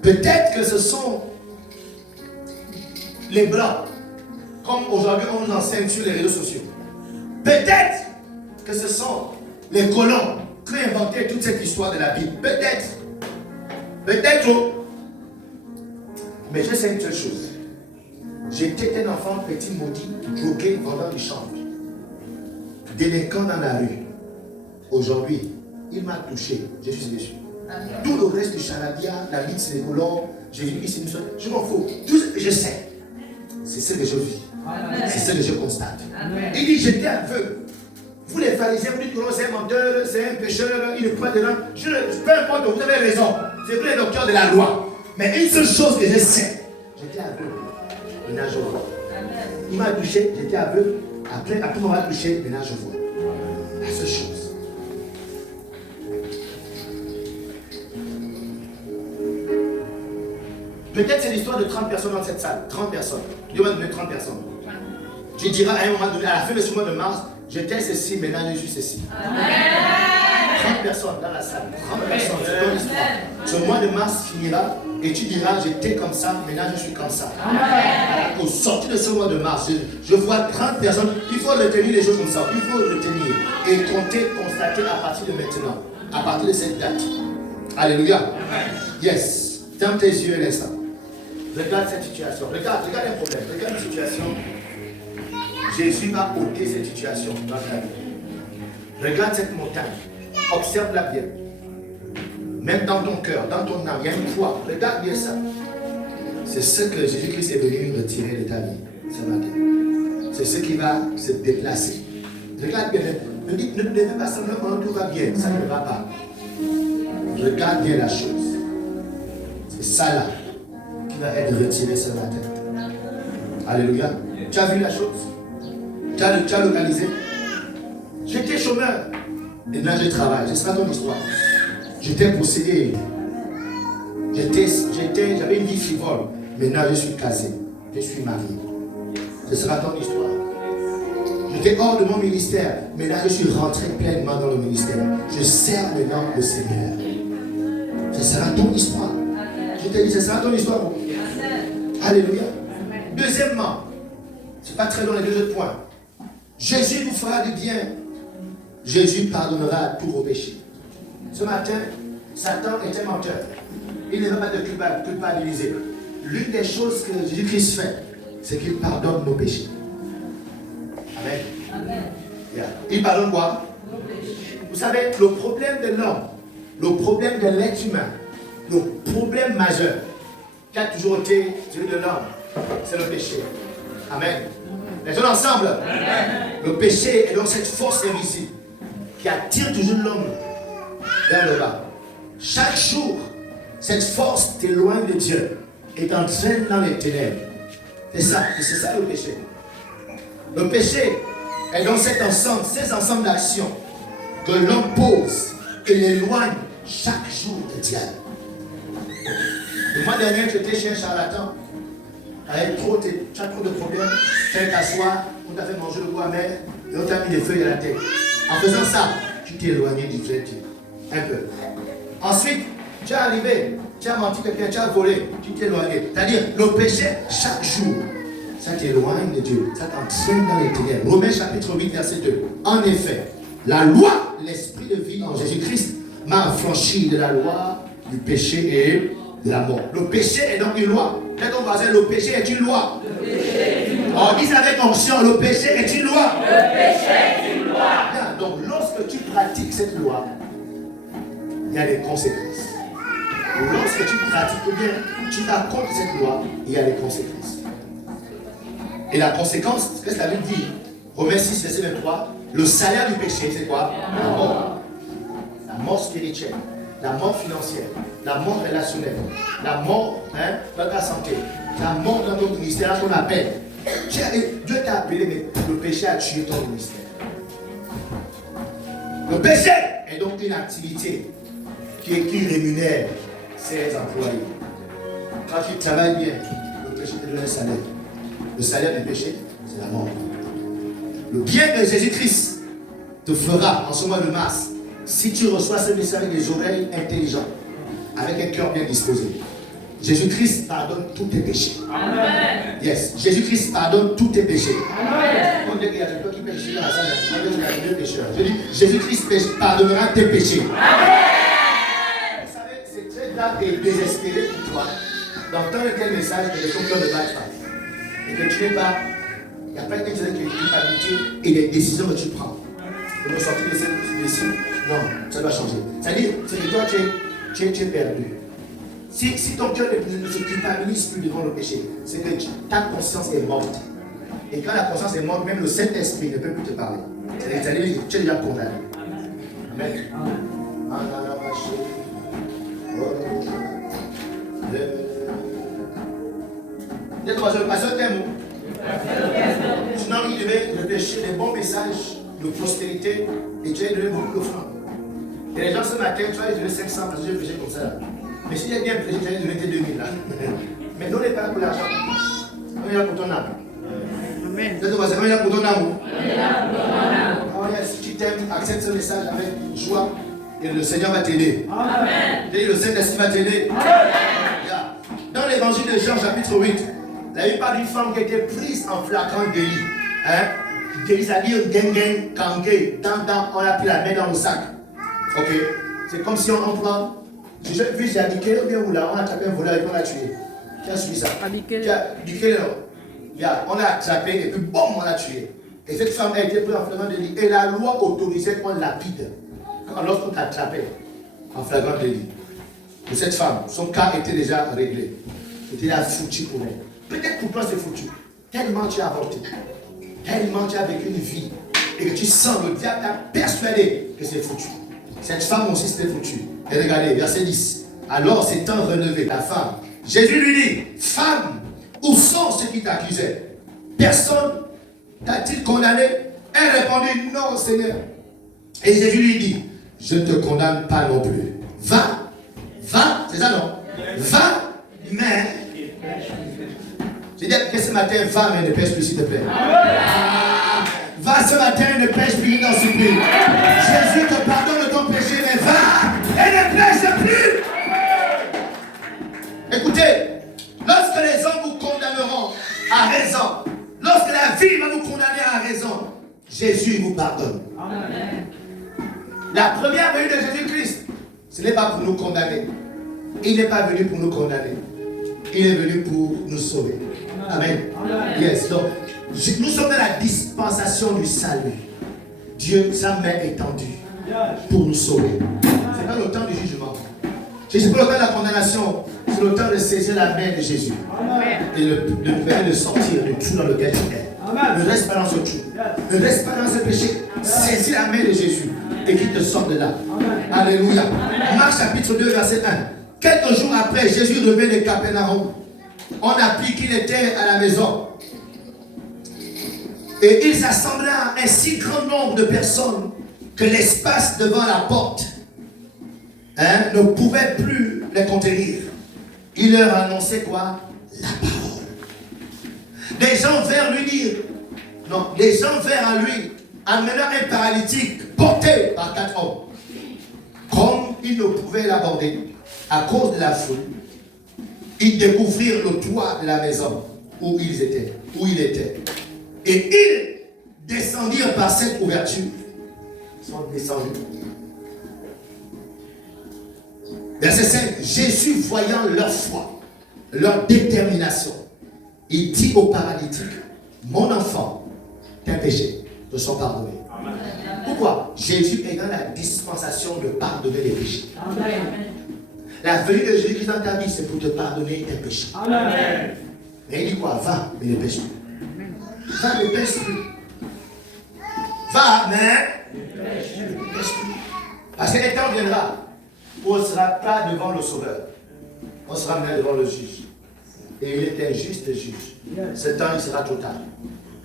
Peut-être que ce sont les blancs, comme aujourd'hui on nous enseigne sur les réseaux sociaux. Peut-être que ce sont les colons qui ont inventé toute cette histoire de la Bible. Peut-être. Peut-être. Mais je sais une seule chose. J'étais un enfant petit maudit, drogué, vendant du chanvre, délinquant dans la rue. Aujourd'hui, il m'a touché. Je suis déçu. Tout le reste du charadia, la liste des colons, j'ai vu ici une chose, je m'en fous. Tout ce que je sais, c'est ce que je vis. C'est ce que je constate. Amen. Il dit, j'étais aveugle. Vous les pharisiens, vous dites que c'est un menteur, c'est un pécheur, il ne croit dedans. Peu importe, vous avez raison. C'est vous les docteurs de la loi. Mais une seule chose que je sais, j'étais aveugle. Maintenant je vois. Il m'a touché, j'étais aveugle. Après on m'a touché, maintenant je vois. La seule chose. Peut-être c'est l'histoire de 30 personnes dans cette salle. 30 personnes. Dieu m'a donné 30 personnes. Tu diras à un moment donné, à la fin de ce mois de mars, j'étais ceci, maintenant je suis ceci. Amen. 30 personnes dans la salle. 30 personnes, c'est ton histoire. Ce mois de mars finira et tu diras, j'étais comme ça, maintenant je suis comme ça. Amen. Au sortir de ce mois de mars, je vois 30 personnes. Il faut retenir les choses comme ça. Il faut retenir et compter, constater à partir de maintenant, à partir de cette date. Alléluia. Amen. Yes. Ferme tes yeux et laisse ça. Regarde cette situation. Regarde un problème. Regarde une situation. Jésus va ôter cette situation dans ta vie. Regarde cette montagne. Observe-la bien. même dans ton cœur, dans ton âme, il y a une foi. Regarde bien ça. C'est ce que Jésus-Christ est venu retirer de ta vie ce matin. C'est ce qui va se déplacer. Regarde bien. Ne fais pas semblant que tout va bien. Ça ne va pas. Regarde bien la chose. C'est ça là qui va être retiré ce matin. Alléluia. Tu as vu la chose? Tu as localisé? J'étais chômeur. Et là je travaille. Ce sera ton histoire. J'étais possédé. J'avais une vie frivole. Maintenant je suis casé. Je suis marié. Ce sera ton histoire. J'étais hors de mon ministère. Maintenant je suis rentré pleinement dans le ministère. Je sers maintenant le Seigneur. Ce sera ton histoire. Je te dis, ce sera ton histoire. Alléluia. Deuxièmement, c'est pas très long les deux autres points. Jésus vous fera du bien. Jésus pardonnera tous vos péchés. Ce matin, Satan est un menteur. Il ne va pas te culpabiliser. L'une des choses que Jésus-Christ fait, c'est qu'il pardonne nos péchés. Amen. Amen. Yeah. Il pardonne quoi? Vous savez, le problème de l'homme, le problème de l'être humain, le problème majeur qui a toujours été celui de l'homme, c'est le péché. Amen. Les gens ensemble. Amen. Le péché est donc cette force invisible qui attire toujours l'homme vers le bas. Chaque jour, cette force t'éloigne de Dieu et t'entraîne dans les ténèbres. C'est ça le péché. Le péché est donc cet ensemble, ces ensembles d'actions que l'homme pose et l'éloigne chaque jour de Dieu. Le mois dernier, tu étais chez un charlatan. Tu as trop de problèmes. Tu as t'asseoir, on t'a fait manger le goût amer et on t'a mis des feuilles à la tête. En faisant ça, tu t'es éloigné du vrai Dieu. Un peu. Ensuite, tu es arrivé, tu as menti quelqu'un, tu as volé, tu t'es éloigné. C'est-à-dire, le péché, chaque jour, ça t'éloigne de Dieu, ça t'entraîne dans les ténèbres. Romains chapitre 8, verset 2. En effet, la loi, l'esprit de vie en Jésus-Christ, m'a affranchi de la loi du péché et de la mort. Le péché est donc une loi. Quand on va dire le péché est une loi. On dit avec conscience, le péché est une loi. Le péché est une loi. Bien, donc lorsque tu pratiques cette loi, il y a des conséquences. Lorsque tu pratiques bien, tu vas contre cette loi, il y a des conséquences. Et la conséquence, qu'est-ce que ça veut dire? Romains 6, verset 23, le salaire du péché, c'est quoi? La mort. La mort spirituelle, la mort financière, la mort relationnelle, la mort dans ta santé, la mort dans ton ministère, qu'on appelle. Dieu t'a appelé, mais le péché a tué ton ministère. Le péché est donc une activité qui rémunère ses employés. Quand tu travailles bien, le péché te donne un salaire. Le salaire du péché, c'est la mort. Le bien de Jésus-Christ te fera en ce mois de mars, si tu reçois ce message avec des oreilles intelligentes, avec un cœur bien disposé. Jésus-Christ pardonne tous tes péchés. Amen. Yes, Jésus-Christ pardonne tous tes péchés. Amen. On dit qu'il y a quelqu'un qui pêche dans la salle, il y a deux pécheurs. Je dis, Jésus-Christ pardonnera tes péchés. Amen. Vous savez, c'est très grave et désespéré pour toi d'entendre tel message que ton cœur ne bat pas. Et que tu n'es pas, il n'y a pas une culpabilité et des décisions que tu prends. Pour me sortir de cette décision, non, ça doit changer. C'est-à-dire, c'est que toi, tu es perdu. Si ton cœur ne se culpabilise plus devant le péché, c'est que ta conscience est morte. Et quand la conscience est morte, même le Saint-Esprit ne peut plus te parler. C'est-à-dire, tu es déjà condamné. Amen. Dites-moi, je passe un thème. Sinon, il devait réfléchir des bons messages de prospérité et tu as donné beaucoup d'offrandes. Et les gens ce matin, tu vas les donner 500 parce que j'ai prêché comme ça. Mais si tu as bien prêché, tu vas donner tes 2000 là. Mais non, on n'est pas là pour l'argent. On est là pour ton âme. Amen. On est là pour ton âme. Oh, yes. Si tu t'aimes, accepte ce message avec joie et le Seigneur va t'aider. Amen. Et le Saint-Esprit va t'aider. Amen. Dans l'évangile de Jean, chapitre 8, là, il parle d'une femme qui a été prise en flagrant délit. Délit, c'est-à-dire gang, kangé, on a pris la main dans le sac. Ok? C'est comme si on prend. J'ai vu, j'ai indiqué, on a attrapé un voleur et on l'a tué. Qui a suivi ça? On l'a attrapé et puis boum, on l'a tué. Et cette femme a été prise en flagrant délit. Et la loi autorisait qu'on lapide lorsqu'on t'attrapait en flagrant délit. pour cette femme, son cas était déjà réglé. C'était déjà foutu pour elle. Peut-être pour toi c'est foutu. Tellement tu as avorté. Tellement tu as vécu une vie. Et que tu sens le diable t'a persuadé que c'est foutu. Cette femme aussi c'était foutu. Et regardez, verset 10. Alors s'étant relevé la femme, Jésus lui dit, femme, où sont ceux qui t'accusaient? Personne t'a-t-il condamné? Elle répondit, non Seigneur. Et Jésus lui dit, je ne te condamne pas non plus. Va, c'est ça non? Va, mais... J'ai dit que ce matin, va, mais ne pêche plus s'il te plaît. Va ce matin, ne pêche plus dans ce pays. Jésus te pardonne de ton péché, mais va et ne pêche plus. Écoutez, lorsque les hommes vous condamneront à raison, lorsque la vie va vous condamner à raison, Jésus vous pardonne. Amen. La première venue de Jésus-Christ, ce n'est pas pour nous condamner. Il n'est pas venu pour nous condamner. Il est venu pour nous sauver. Amen. Amen. Yes. Donc, nous sommes dans la dispensation du salut. Dieu, sa main étendue pour nous sauver. Ce n'est pas le temps du jugement. Ce n'est pas le temps de la condamnation. C'est le temps de saisir la main de Jésus. Amen. Et de sortir de tout dans lequel tu es. Amen. Ne reste pas dans ce trou. Ne reste pas dans ce péché. Saisis la main de Jésus et qu'il te sorte de là. Amen. Alléluia. Amen. Marc chapitre 2, verset 1. Quelques jours après, Jésus revient de Capernaum. On apprit qu'il était à la maison. Et il s'assembla un si grand nombre de personnes que l'espace devant la porte ne pouvait plus les contenir. Il leur annonçait quoi? La parole. Les gens vinrent lui dire, non, les gens vinrent à lui, amenant un paralytique porté par 4 hommes. Comme ils ne pouvaient l'aborder à cause de la foule, ils découvrirent le toit de la maison où il était. Et ils descendirent par cette ouverture. Ils sont descendus. Verset 5. Jésus, voyant leur foi, leur détermination, il dit au paralytique, mon enfant, tes péchés te sont pardonnés. Amen. Pourquoi? Jésus est dans la dispensation de pardonner les péchés. Amen. La venue de Jésus-Christ dans ta vie, c'est pour te pardonner tes péchés. Amen. Mais il dit quoi? Va, mais ne pêche plus. Va, ne pêche plus. Va, mais ne pêche plus. Parce que le temps viendra où on ne sera pas devant le Sauveur. On sera même devant le juge. Et il est un juste juge. Ce temps, il sera trop tard.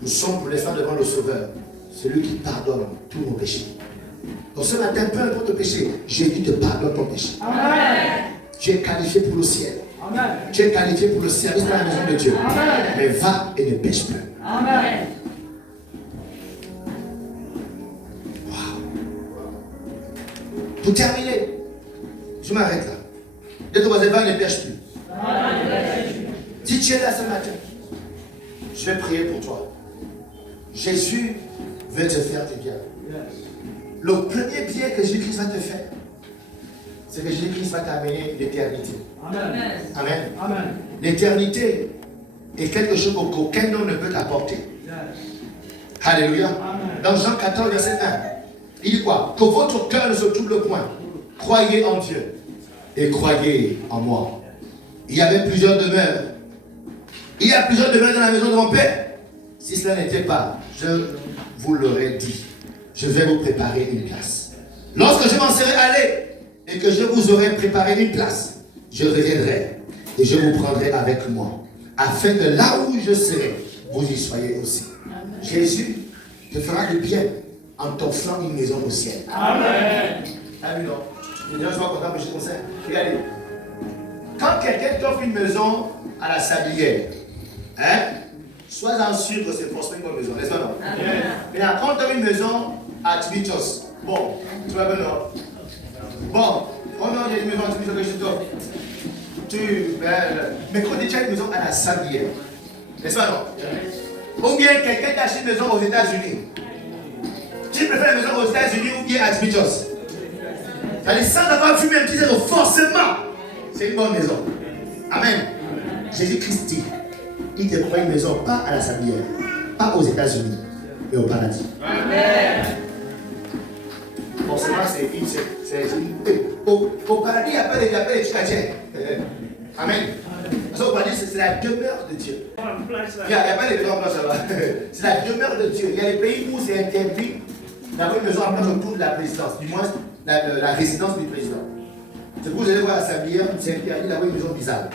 Nous sommes pour l'instant devant le Sauveur, celui qui pardonne tous nos péchés. Donc ce matin, peu importe ton péché, Jésus te pardonne ton péché. Amen. Tu es qualifié pour le ciel. Amen. Tu es qualifié pour le service de la maison de Dieu. Amen. Mais va et ne pêche plus. Amen. Wow. Pour terminer, je m'arrête là. Dites au voisin, va et ne pêche plus. Si tu es là ce matin, je vais prier pour toi. Jésus veut te faire du bien. Le premier bien que Jésus-Christ va te faire, c'est que Jésus-Christ va t'amener l'éternité. Amen. Amen. Amen. L'éternité est quelque chose qu'aucun homme ne peut t'apporter. Yes. Alléluia. Amen. Dans Jean 14, verset 1, il dit quoi? Que votre cœur ne se trouble point. Croyez en Dieu et croyez en moi. Il y avait plusieurs demeures. Il y a plusieurs demeures dans la maison de mon Père. Si cela n'était pas, je vous l'aurais dit. Je vais vous préparer une place. Lorsque je m'en serai allé et que je vous aurai préparé une place, je reviendrai et je vous prendrai avec moi, afin que là où je serai, vous y soyez aussi. Amen. Jésus te fera du bien en t'offrant une maison au ciel. Amen. Ah oui, non. Les gens sont contents que je conseille. Regardez. Quand quelqu'un t'offre une maison à la sablière, sois-en sûr que c'est forcément une bonne maison, n'est-ce pas non? Amen. Mais quand tu as une maison à Timitos, bon, tu vas bien non? Bon, oh non, il y a une maison à Timitos que je t'offre. Mais quand tu as une maison à la sablière, n'est-ce pas non? Ou bien quelqu'un t'achète une maison aux États-Unis. Tu préfères la maison aux États-Unis ou bien à Timitos? C'est-à-dire sans avoir vu même petit zéro, forcément, c'est une bonne maison. Amen. Jésus-Christ dit, il te prend une maison, pas à la sablière, pas aux États-Unis, mais au paradis. Amen. Forcément, au paradis, il n'y a pas les chrétiens. Amen. Parce qu'au paradis, c'est la demeure de Dieu. Il n'y a pas les maisons en place là-bas. C'est la demeure de Dieu. Il y a des pays où c'est interdit d'avoir une maison en place autour de la présidence, du moins la résidence du président. C'est pour que vous allez voir la sablière, c'est interdit d'avoir une maison bizarre.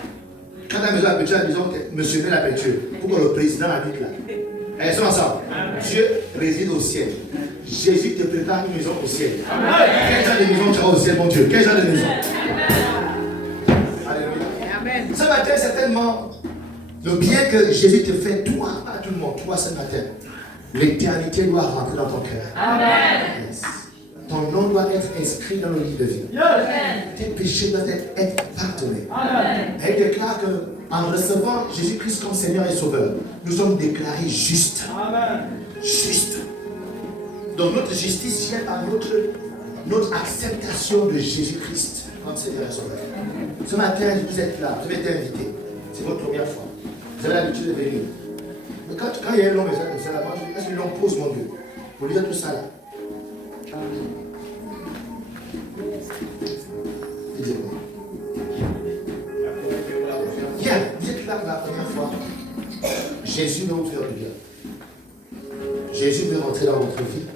Quand la maison a peinture, la maison mentionner la peinture, pour que le président habite là. Elles sont ensemble. Dieu réside au ciel. Jésus te prépare une maison au ciel. Quel genre de maison tu auras au ciel, mon Dieu? Quel genre de maison? Alléluia. Ce matin, certainement, le bien que Jésus te fait, toi, pas tout le monde, toi ce matin, l'éternité doit rentrer dans ton cœur. Amen. Yes. Ton nom doit être inscrit dans le livre de vie. Tes péchés doivent être pardonnés. Elle déclare qu'en recevant Jésus-Christ comme Seigneur et Sauveur, nous sommes déclarés justes. Justes. Donc notre justice vient par notre acceptation de Jésus-Christ comme Seigneur et Sauveur. Ce matin, vous êtes là, vous avez été invité. C'est votre première fois. Vous avez l'habitude de venir. Mais quand il y a un long message comme ça, là-bas, est-ce que l'on pose, mon Dieu, pour lire tout ça là? Viens, dites là la première fois. Jésus veut vous faire du bien. Jésus veut rentrer dans votre vie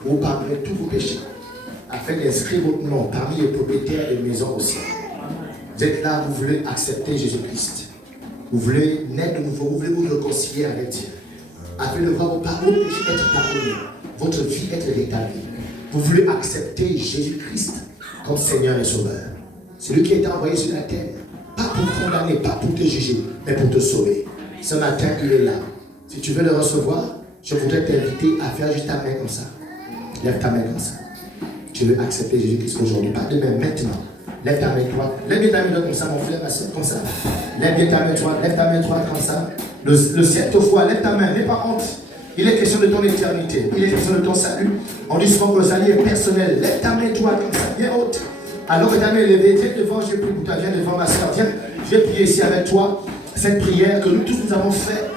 pour vous pardonner tous vos péchés, afin d'inscrire votre nom parmi les propriétaires des maisons au ciel. Vous êtes là, vous voulez accepter Jésus-Christ. Vous voulez naître de nouveau, vous voulez vous réconcilier avec Dieu, afin de voir vos péchés être pardonnés, votre vie être rétablie. Vous voulez accepter Jésus-Christ comme Seigneur et Sauveur. C'est lui qui a été envoyé sur la terre, pas pour condamner, pas pour te juger, mais pour te sauver. Ce matin, il est là. Si tu veux le recevoir, je voudrais t'inviter à faire juste ta main comme ça. Lève ta main comme ça. Tu veux accepter Jésus-Christ aujourd'hui, pas demain, maintenant. Lève ta main droite. Lève bien ta main droite comme ça, mon frère, ma soeur, comme ça. Lève bien ta main droite, lève ta main droite comme ça. Le cette fois, lève ta main, n'aie pas honte. Il est question de ton éternité. Il est question de ton salut. On dit souvent que le salut est personnel. Lève ta main droite comme ça, bien haute. Alors que ta main est levée, viens devant, je prie pour toi, viens devant ma soeur, viens. Je vais prier ici avec toi cette prière que nous tous nous avons faite.